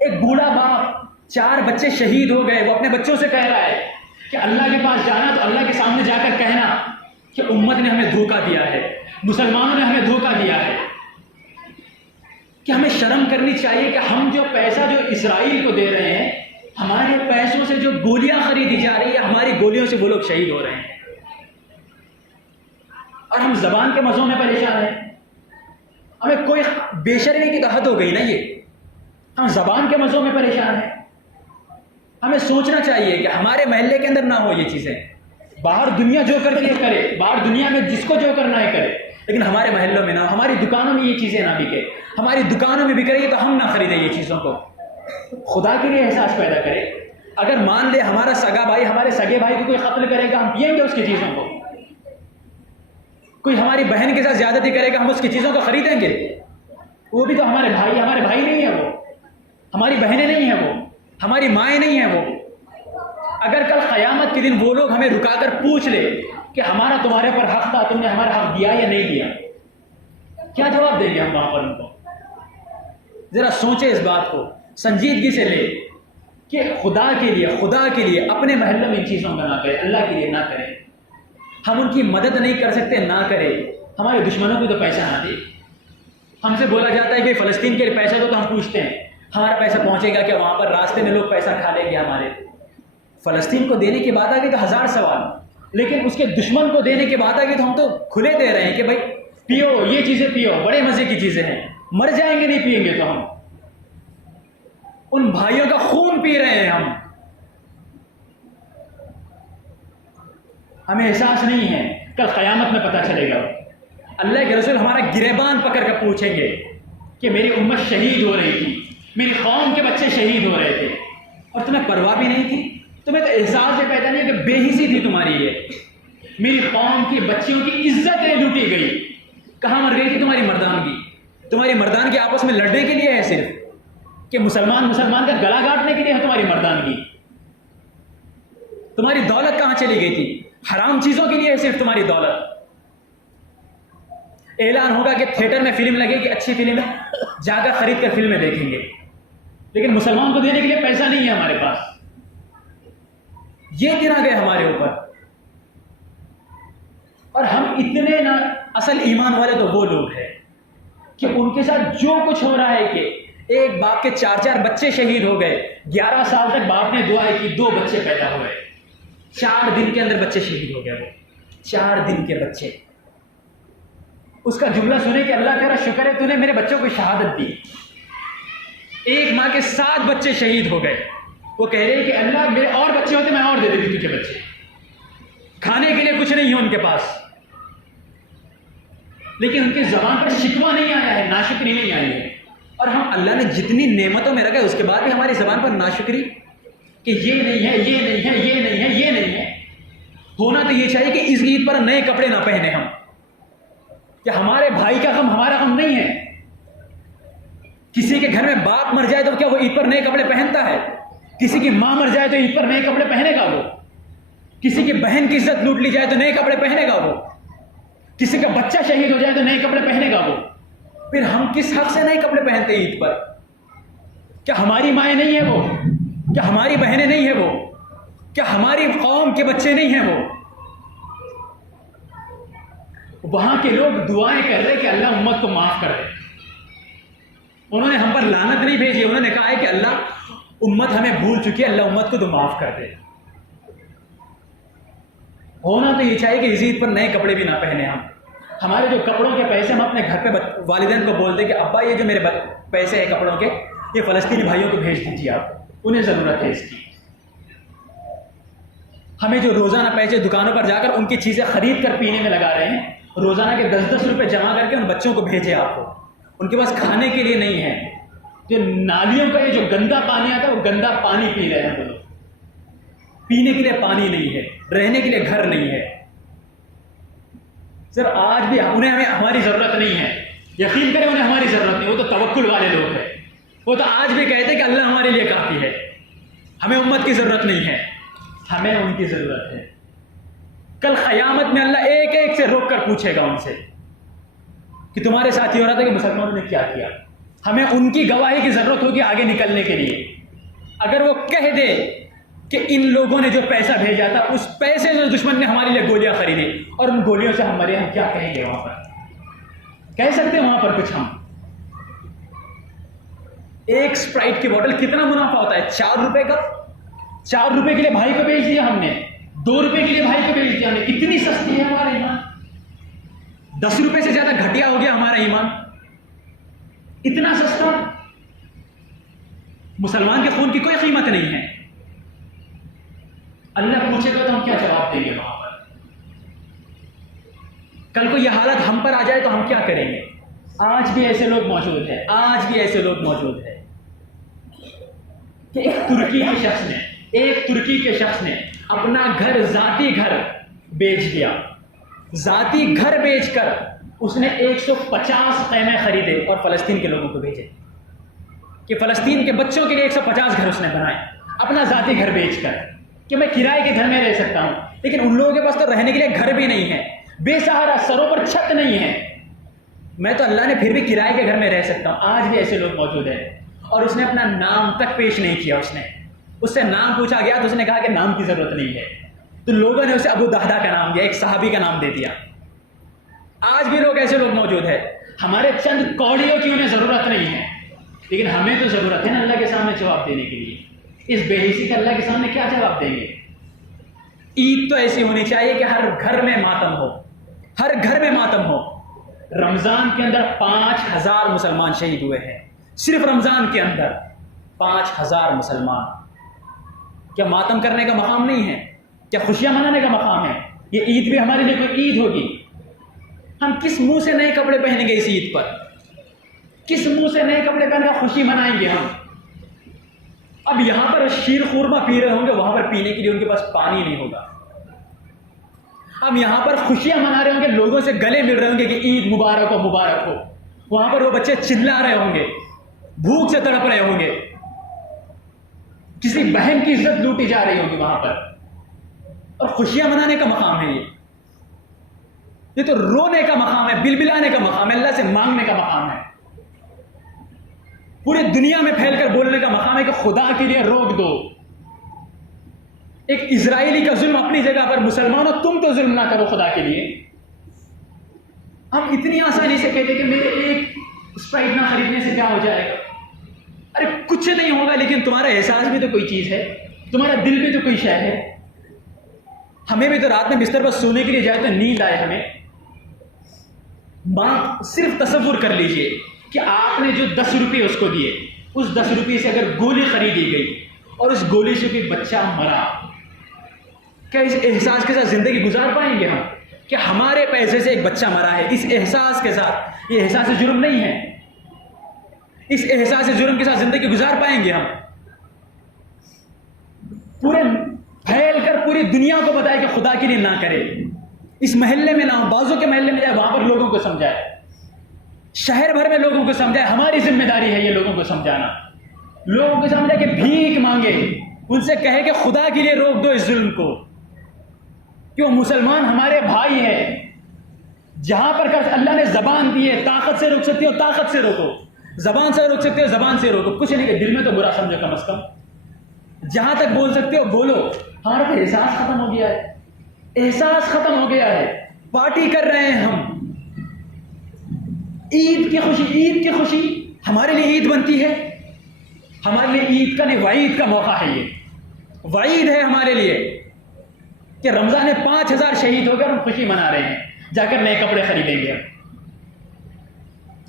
ایک بوڑھا باپ، 4 بچے شہید ہو گئے، وہ اپنے بچوں سے کہہ رہا ہے کہ اللہ کے پاس جانا تو اللہ کے سامنے جا کر کہنا کہ امت نے ہمیں دھوکہ دیا ہے، مسلمانوں نے ہمیں دھوکہ دیا ہے، کہ ہمیں شرم کرنی چاہیے کہ ہم جو پیسہ جو اسرائیل کو دے رہے ہیں، ہمارے پیسوں سے جو گولیاں خریدی جا رہی ہیں، ہماری گولیوں سے وہ لوگ شہید ہو رہے ہیں، اور ہم زبان کے مزوں میں پریشان ہیں. ہمیں کوئی بے شرمی کی تو حد ہو گئی نا، یہ ہم زبان کے مزوں میں پریشان ہیں. ہمیں سوچنا چاہیے کہ ہمارے محلے کے اندر نہ ہو یہ چیزیں. باہر دنیا جو کرتی ہے کرے، باہر دنیا میں جس کو جو کرنا ہے کرے، لیکن ہمارے محلوں میں نہ ہو. ہماری دکانوں میں یہ چیزیں نہ بکے. ہماری دکانوں میں بک رہی ہے تو ہم نہ خریدیں یہ چیزوں کو. خدا کے لیے احساس پیدا کرے. اگر مان لے ہمارا سگا بھائی ہمارے سگے بھائی کو کوئی قتل کرے گا، ہم پئیں گے اس کی چیزوں کو. کوئی ہماری بہن کے ساتھ زیادتی کرے گا، ہم اس کی چیزوں کو خریدیں گے. وہ بھی تو ہمارے بھائی نہیں ہیں، وہ ہماری بہنیں نہیں ہیں، وہ ہماری مائیں نہیں ہیں. وہ اگر کل قیامت کے دن وہ لوگ ہمیں رکا کر پوچھ لے کہ ہمارا تمہارے پر حق تھا، تم نے ہمارا حق دیا یا نہیں دیا، کیا جواب دیں گے ہم وہاں پر ان کو؟ ذرا سوچیں اس بات کو، سنجیدگی سے لے کہ خدا کے لیے اپنے محلوں میں ان چیزوں کا نہ کرے، اللہ کے لیے نہ کرے. ہم ان کی مدد نہیں کر سکتے، نہ کرے. ہمارے دشمنوں کو تو پیسہ نہ دے. ہم سے بولا جاتا ہے کہ فلسطین کے لیے پیسہ دو، تو ہم پوچھتے ہیں ہمارا پیسہ پہنچے گا کہ وہاں پر راستے میں لوگ پیسہ کھا لیں گے ہمارے. فلسطین کو دینے کی بات آ گئی تو ہزار سوال، لیکن اس کے دشمن کو دینے کی بات آ گئی تو ہم تو کھلے دے رہے ہیں کہ بھائی پیو، یہ چیزیں پیو، بڑے مزے کی چیزیں ہیں. مر جائیں گے نہیں پئیں گے تو ہم ان بھائیوں کا خون پی رہے ہیں. ہمیں احساس نہیں ہے. کل قیامت میں پتہ چلے گا. اللہ کے رسول ہمارا گریبان پکڑ کر پوچھیں گے کہ میری امت شہید ہو رہی تھی، میری قوم کے بچے شہید ہو رہے تھے، اور تمہیں پرواہ بھی نہیں تھی. تمہیں تو احساس بھی پیدا نہیں کہ بے حسی تھی تمہاری. یہ میری قوم کی بچیوں کی عزتیں لوٹی گئی. کہاں مر گئی تھی تمہاری مردانگی؟ تمہاری مردانگی آپس میں لڑنے کے لیے ہے صرف، کہ مسلمان کا گلا کاٹنے کے لیے ہے تمہاری مردانگی؟ تمہاری دولت کہاں چلی گئی تھی؟ حرام چیزوں کے لیے ہے صرف تمہاری دولت. اعلان ہوگا کہ تھیٹر میں فلم لگے گی، اچھی فلم ہے، جا کر خرید کر فلمیں دیکھیں گے، لیکن مسلمان کو دینے کے لیے پیسہ نہیں ہے ہمارے پاس. یہ دن آ گئے ہمارے اوپر. اور ہم اتنے نہ، اصل ایمان والے تو وہ لوگ ہیں کہ ان کے ساتھ جو کچھ ہو رہا ہے، کہ ایک باپ کے 4 بچے شہید ہو گئے. 11 سال تک باپ نے دعا کی، 2 بچے پیدا ہوئے. 4 دن کے اندر بچے شہید ہو گئے. وہ 4 دن کے بچے. اس کا جملہ سنے کہ اللہ تیرا شکر ہے تو نے میرے بچوں کو شہادت دی. ایک ماں کے 7 بچے شہید ہو گئے. وہ کہہ رہے کہ اللہ میرے اور بچے ہوتے میں اور دے دیتی تجھے بچے. کھانے کے لیے کچھ نہیں ہے ان کے پاس، لیکن ان کی زبان پر شکوہ نہیں آیا ہے، ناشکری نہیں آئی ہے. اور ہم اللہ نے جتنی نعمتوں میں رکھا ہے اس کے بعد بھی ہماری زبان پر ناشکری، کہ یہ نہیں ہے، یہ نہیں ہے، یہ نہیں ہے، یہ نہیں ہے. ہونا تو یہ چاہیے کہ اس عید پر نئے کپڑے نہ پہنے ہم، کہ ہمارے بھائی کا غم ہمارا غم نہیں ہے. کسی کے گھر میں باپ مر جائے تو کیا وہ عید پر نئے کپڑے پہنتا ہے؟ کسی کی ماں مر جائے تو عید پر نئے کپڑے پہنے گا وہ؟ کسی کی بہن کی عزت لوٹ لی جائے تو نئے کپڑے پہنے گا وہ؟ کسی کا بچہ شہید ہو جائے تو نئے کپڑے پہنے گا وہ؟ پھر ہم کس حق سے نئے کپڑے پہنتے ہیں عید پر؟ کیا ہماری مائیں نہیں ہیں وہ؟ کیا ہماری بہنیں نہیں ہیں وہ؟ کیا ہماری قوم کے بچے نہیں ہیں وہ؟ وہاں کے لوگ دعائیں کر رہے کہ اللہ امت کو معاف کر دے. انہوں نے ہم پر لعنت نہیں بھیجی، انہوں نے کہا ہے کہ اللہ امت ہمیں بھول چکی ہے، اللہ امت کو تو معاف کر دے. ہونا تو یہ چاہیے کہ اس عید پر نئے کپڑے بھی نہ پہنے ہم. ہمارے جو کپڑوں کے پیسے ہم اپنے گھر پہ والدین کو بولتے کہ ابا یہ جو میرے پیسے ہیں کپڑوں کے، یہ فلسطینی بھائیوں کو بھیج دیجیے، آپ انہیں ضرورت ہے اس کی. ہمیں جو روزانہ پیسے دکانوں پر جا کر ان کی چیزیں خرید کر پینے میں لگا رہے ہیں، روزانہ کے 10-10 روپے جمع کر کے ان بچوں کو بھیجے آپ کو. ان کے پاس کھانے کے لیے نہیں ہے. جو نالیوں کا یہ جو گندا پانی آتا ہے وہ گندا پانی پی رہے ہیں وہ لوگ. پینے کے لیے پانی نہیں ہے، رہنے کے لیے گھر نہیں ہے. سر آج بھی ہمیں ہماری ضرورت نہیں ہے. یقین کریں انہیں ہماری ضرورت نہیں. وہ تو توکل والے لوگ ہیں. وہ تو آج بھی کہتے ہیں کہ اللہ ہمارے لیے کافی ہے، ہمیں امت کی ضرورت نہیں ہے، ہمیں ان کی ضرورت ہے. کل قیامت میں اللہ ایک ایک سے روک کر پوچھے گا ان سے کہ تمہارے ساتھ یہ ہو رہا تھا کہ مسلمانوں نے کیا کیا. ہمیں ان کی گواہی کی ضرورت ہوگی آگے نکلنے کے لیے. اگر وہ کہہ دے کہ ان لوگوں نے جو پیسہ بھیجا تھا اس پیسے سے دشمن نے ہمارے لیے گولیاں خریدی اور ان گولیوں سے ہم مرے، ہم کیا کہیں گے وہاں پر؟ کہہ سکتے ہیں وہاں پر کچھ ہم؟ ایک اسپرائٹ کی بوتل کتنا منافع ہوتا ہے؟ 4 روپے کا. 4 روپے کے لیے بھائی کو بیچ دیا ہم نے, 2 روپے کے لیے بھائی کو بیچ دیا ہم نے. اتنی سستی ہے ہمارا ایمان. 10 روپے سے زیادہ گھٹیا ہو گیا ہمارا ایمان, اتنا سستا. مسلمان کے خون کی کوئی قیمت نہیں ہے. اللہ پوچھے گا تو ہم کیا جواب دیں گے وہاں پر؟ کل کو یہ حالت ہم پر آ جائے تو ہم کیا کریں گے؟ آج بھی ایسے لوگ موجود ہیں, آج بھی ایسے لوگ موجود ہیں کہ ایک ترکی کے شخص نے اپنا گھر, ذاتی گھر بیچ دیا. ذاتی گھر بیچ کر اس نے 150 خیمے خریدے اور فلسطین کے لوگوں کو بھیجے کہ فلسطین کے بچوں کے لیے 150 گھر اس نے بنائے اپنا ذاتی گھر بیچ کر, کہ میں کرائے کے گھر میں رہ سکتا ہوں. لیکن ان لوگوں کے پاس تو رہنے کے لیے گھر بھی نہیں ہے, بے سہارا, سروں پر چھت نہیں ہے. میں تو اللہ نے پھر بھی کرائے کے گھر میں رہ سکتا ہوں. آج بھی ایسے لوگ موجود ہیں. اور اس نے اپنا نام تک پیش نہیں کیا. اس سے نام پوچھا گیا تو اس نے کہا کہ نام کی ضرورت نہیں ہے. تو لوگوں نے اسے ابو دہدا کا نام دیا, ایک صحابی کا نام دے دیا. آج بھی لوگ ایسے لوگ موجود ہیں. ہمارے چند کوڑیوں کی انہیں ضرورت نہیں ہے, لیکن ہمیں تو ضرورت ہے نا اللہ کے سامنے جواب دینے کے لیے. اس بے حسی کا اللہ کے سامنے کیا جواب دیں گے؟ عید تو ایسی ہونی چاہیے کہ ہر گھر میں ماتم ہو, ہر گھر میں ماتم ہو. رمضان کے اندر 5000 مسلمان شہید ہوئے ہیں. صرف رمضان کے اندر 5000 مسلمان. کیا ماتم کرنے کا مقام نہیں ہے؟ کیا خوشیاں منانے کا مقام ہے؟ یہ عید بھی ہمارے لیے کوئی عید ہوگی؟ ہم کس منہ سے نئے کپڑے پہنیں گے اس عید پر؟ کس منہ سے نئے کپڑے پہن کر خوشی منائیں گے ہم؟ اب یہاں پر شیر خورما پی رہے ہوں گے, وہاں پر پینے کے لیے ان کے پاس پانی نہیں ہوگا. اب یہاں پر خوشیاں منا رہے ہوں گے, لوگوں سے گلے مل رہے ہوں گے کہ عید مبارک ہو, مبارک ہو. وہاں پر وہ بچے چلا رہے ہوں گے, بھوک سے تڑپ رہے ہوں گے, کسی بہن کی عزت لوٹی جا رہی ہوگی وہاں پر. اور خوشیاں منانے کا مقام ہے یہ تو رونے کا مقام ہے, بلبلانے کا مقام ہے, اللہ سے مانگنے کا مقام ہے. پوری دنیا میں پھیل کر بولنے کا مقام ہے کہ خدا کے لیے روک دو. ایک اسرائیلی کا ظلم اپنی جگہ پر, مسلمانوں تم تو ظلم نہ کرو خدا کے لیے. ہم اتنی آسانی سے کہتے کہ میرے ایک اسپرائٹ نہ خریدنے سے کیا ہو جائے گا. ارے کچھ نہیں ہوگا, لیکن تمہارا احساس بھی تو کوئی چیز ہے, تمہارا دل بھی تو کوئی شے ہے. ہمیں بھی تو رات میں بستر پر سونے کے لیے جائے تو نیند آئے ہمیں. صرف تصور کر لیجئے کہ آپ نے جو 10 روپے اس کو دیے, اس 10 روپے سے اگر گولی خریدی گئی اور اس گولی سے کوئی بچہ مرا, کیا اس احساس کے ساتھ زندگی گزار پائیں گے ہم کہ ہمارے پیسے سے ایک بچہ مرا ہے؟ اس احساس کے ساتھ, یہ احساس جرم نہیں ہے, اس احساس جرم کے ساتھ زندگی گزار پائیں گے ہم؟ پورے پھیل کر پوری دنیا کو بتائے کہ خدا کے لیے نہ کرے. اس محلے میں نہ ہو, بازو کے محلے میں جائے, وہاں پر لوگوں کو سمجھائے, شہر بھر میں لوگوں کو سمجھائے. ہماری ذمہ داری ہے یہ لوگوں کو سمجھانا. لوگوں کو سمجھائے کہ بھیک مانگے, ان سے کہے کہ خدا کے لیے روک دو اس ظلم کو, کہ وہ مسلمان ہمارے بھائی ہیں. جہاں پر اللہ نے زبان دی ہے, طاقت سے روک سکتے ہو طاقت سے روکو, زبان سے روک سکتے ہو زبان سے روکو. کچھ نہیں کہ دل میں تو برا سمجھو, کم از کم جہاں تک بول سکتے ہو بولو. ہمارا تو احساس ختم ہو گیا ہے, احساس ختم ہو گیا ہے. پارٹی کر رہے ہیں ہم, عید کی خوشی ہمارے لیے عید بنتی ہے. ہمارے لیے عید کا نہیں, وعید کا موقع ہے. یہ وعید ہے ہمارے لیے کہ رمضان میں 5000 شہید ہو گئے اور ہم خوشی منا رہے ہیں. جا کر نئے کپڑے خریدیں گے.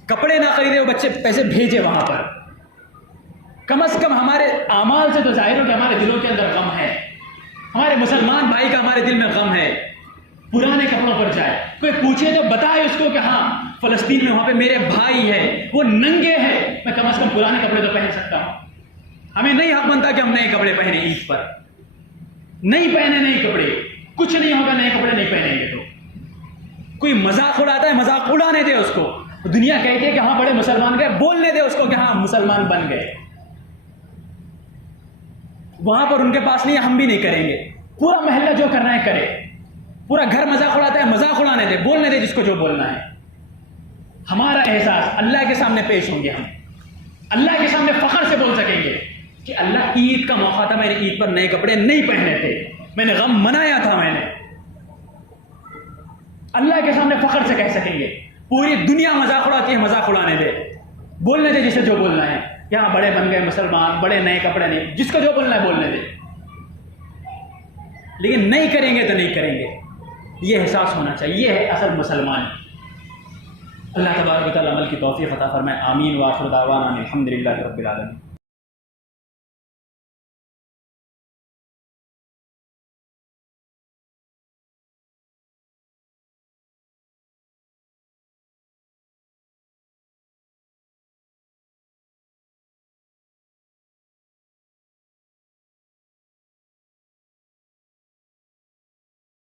کپڑے نہ خریدے, وہ بچے پیسے بھیجے وہاں پر. کم از کم ہمارے اعمال سے تو ظاہر ہو کہ ہمارے دلوں کے اندر غم ہے, ہمارے مسلمان بھائی کا ہمارے دل میں غم ہے. پرانے کپڑوں پر جائے, کوئی پوچھے تو بتائے اس کو کہ ہاں فلسطین میں وہاں پہ میرے بھائی ہیں, وہ ننگے ہیں, میں کم از کم پرانے کپڑے تو پہن سکتا ہوں. ہمیں نہیں حق بنتا کہ ہم نئے کپڑے پہنے عید پر. نہیں پہنے نئے کپڑے, کچھ نہیں ہوگا نئے کپڑے نہیں پہنیں گے تو. کوئی مذاق اڑاتا ہے, مذاق اڑانے دے اس کو. دنیا کہتی ہے کہ ہاں بڑے مسلمان گئے, بولنے دے اس کو کہ ہاں مسلمان بن گئے. وہاں پر ان کے پاس نہیں, ہم بھی نہیں کریں گے. پورا محلہ جو کرنا ہے کرے, پورا گھر مذاق اڑاتا ہے, مذاق اڑانے دے, بولنے دے جس کو جو بولنا ہے. ہمارا احساس اللہ کے سامنے پیش ہوں گے, ہم اللہ کے سامنے فخر سے بول سکیں گے کہ اللہ عید کا موقع تھا, میں نے عید پر نئے کپڑے نہیں پہنے تھے, میں نے غم منایا تھا. میں نے اللہ کے سامنے فخر سے کہہ سکیں گے. پوری دنیا مذاق اڑاتی ہے, مذاق اڑانے دے, بولنے دے جسے جو بولنا ہے. یہاں بڑے بن گئے مسلمان، بڑے نئے کپڑے نہیں، جس کو جو بولنا ہے بولنے دیں، لیکن نہیں کریں گے تو نہیں کریں گے، یہ احساس ہونا چاہیے، یہ ہے اصل مسلمان۔ اللہ تبارک و تعالیٰ عمل کی توفیق عطا فرمائے، آمین۔ وآخر دعوانا الحمدللہ رب العالمین۔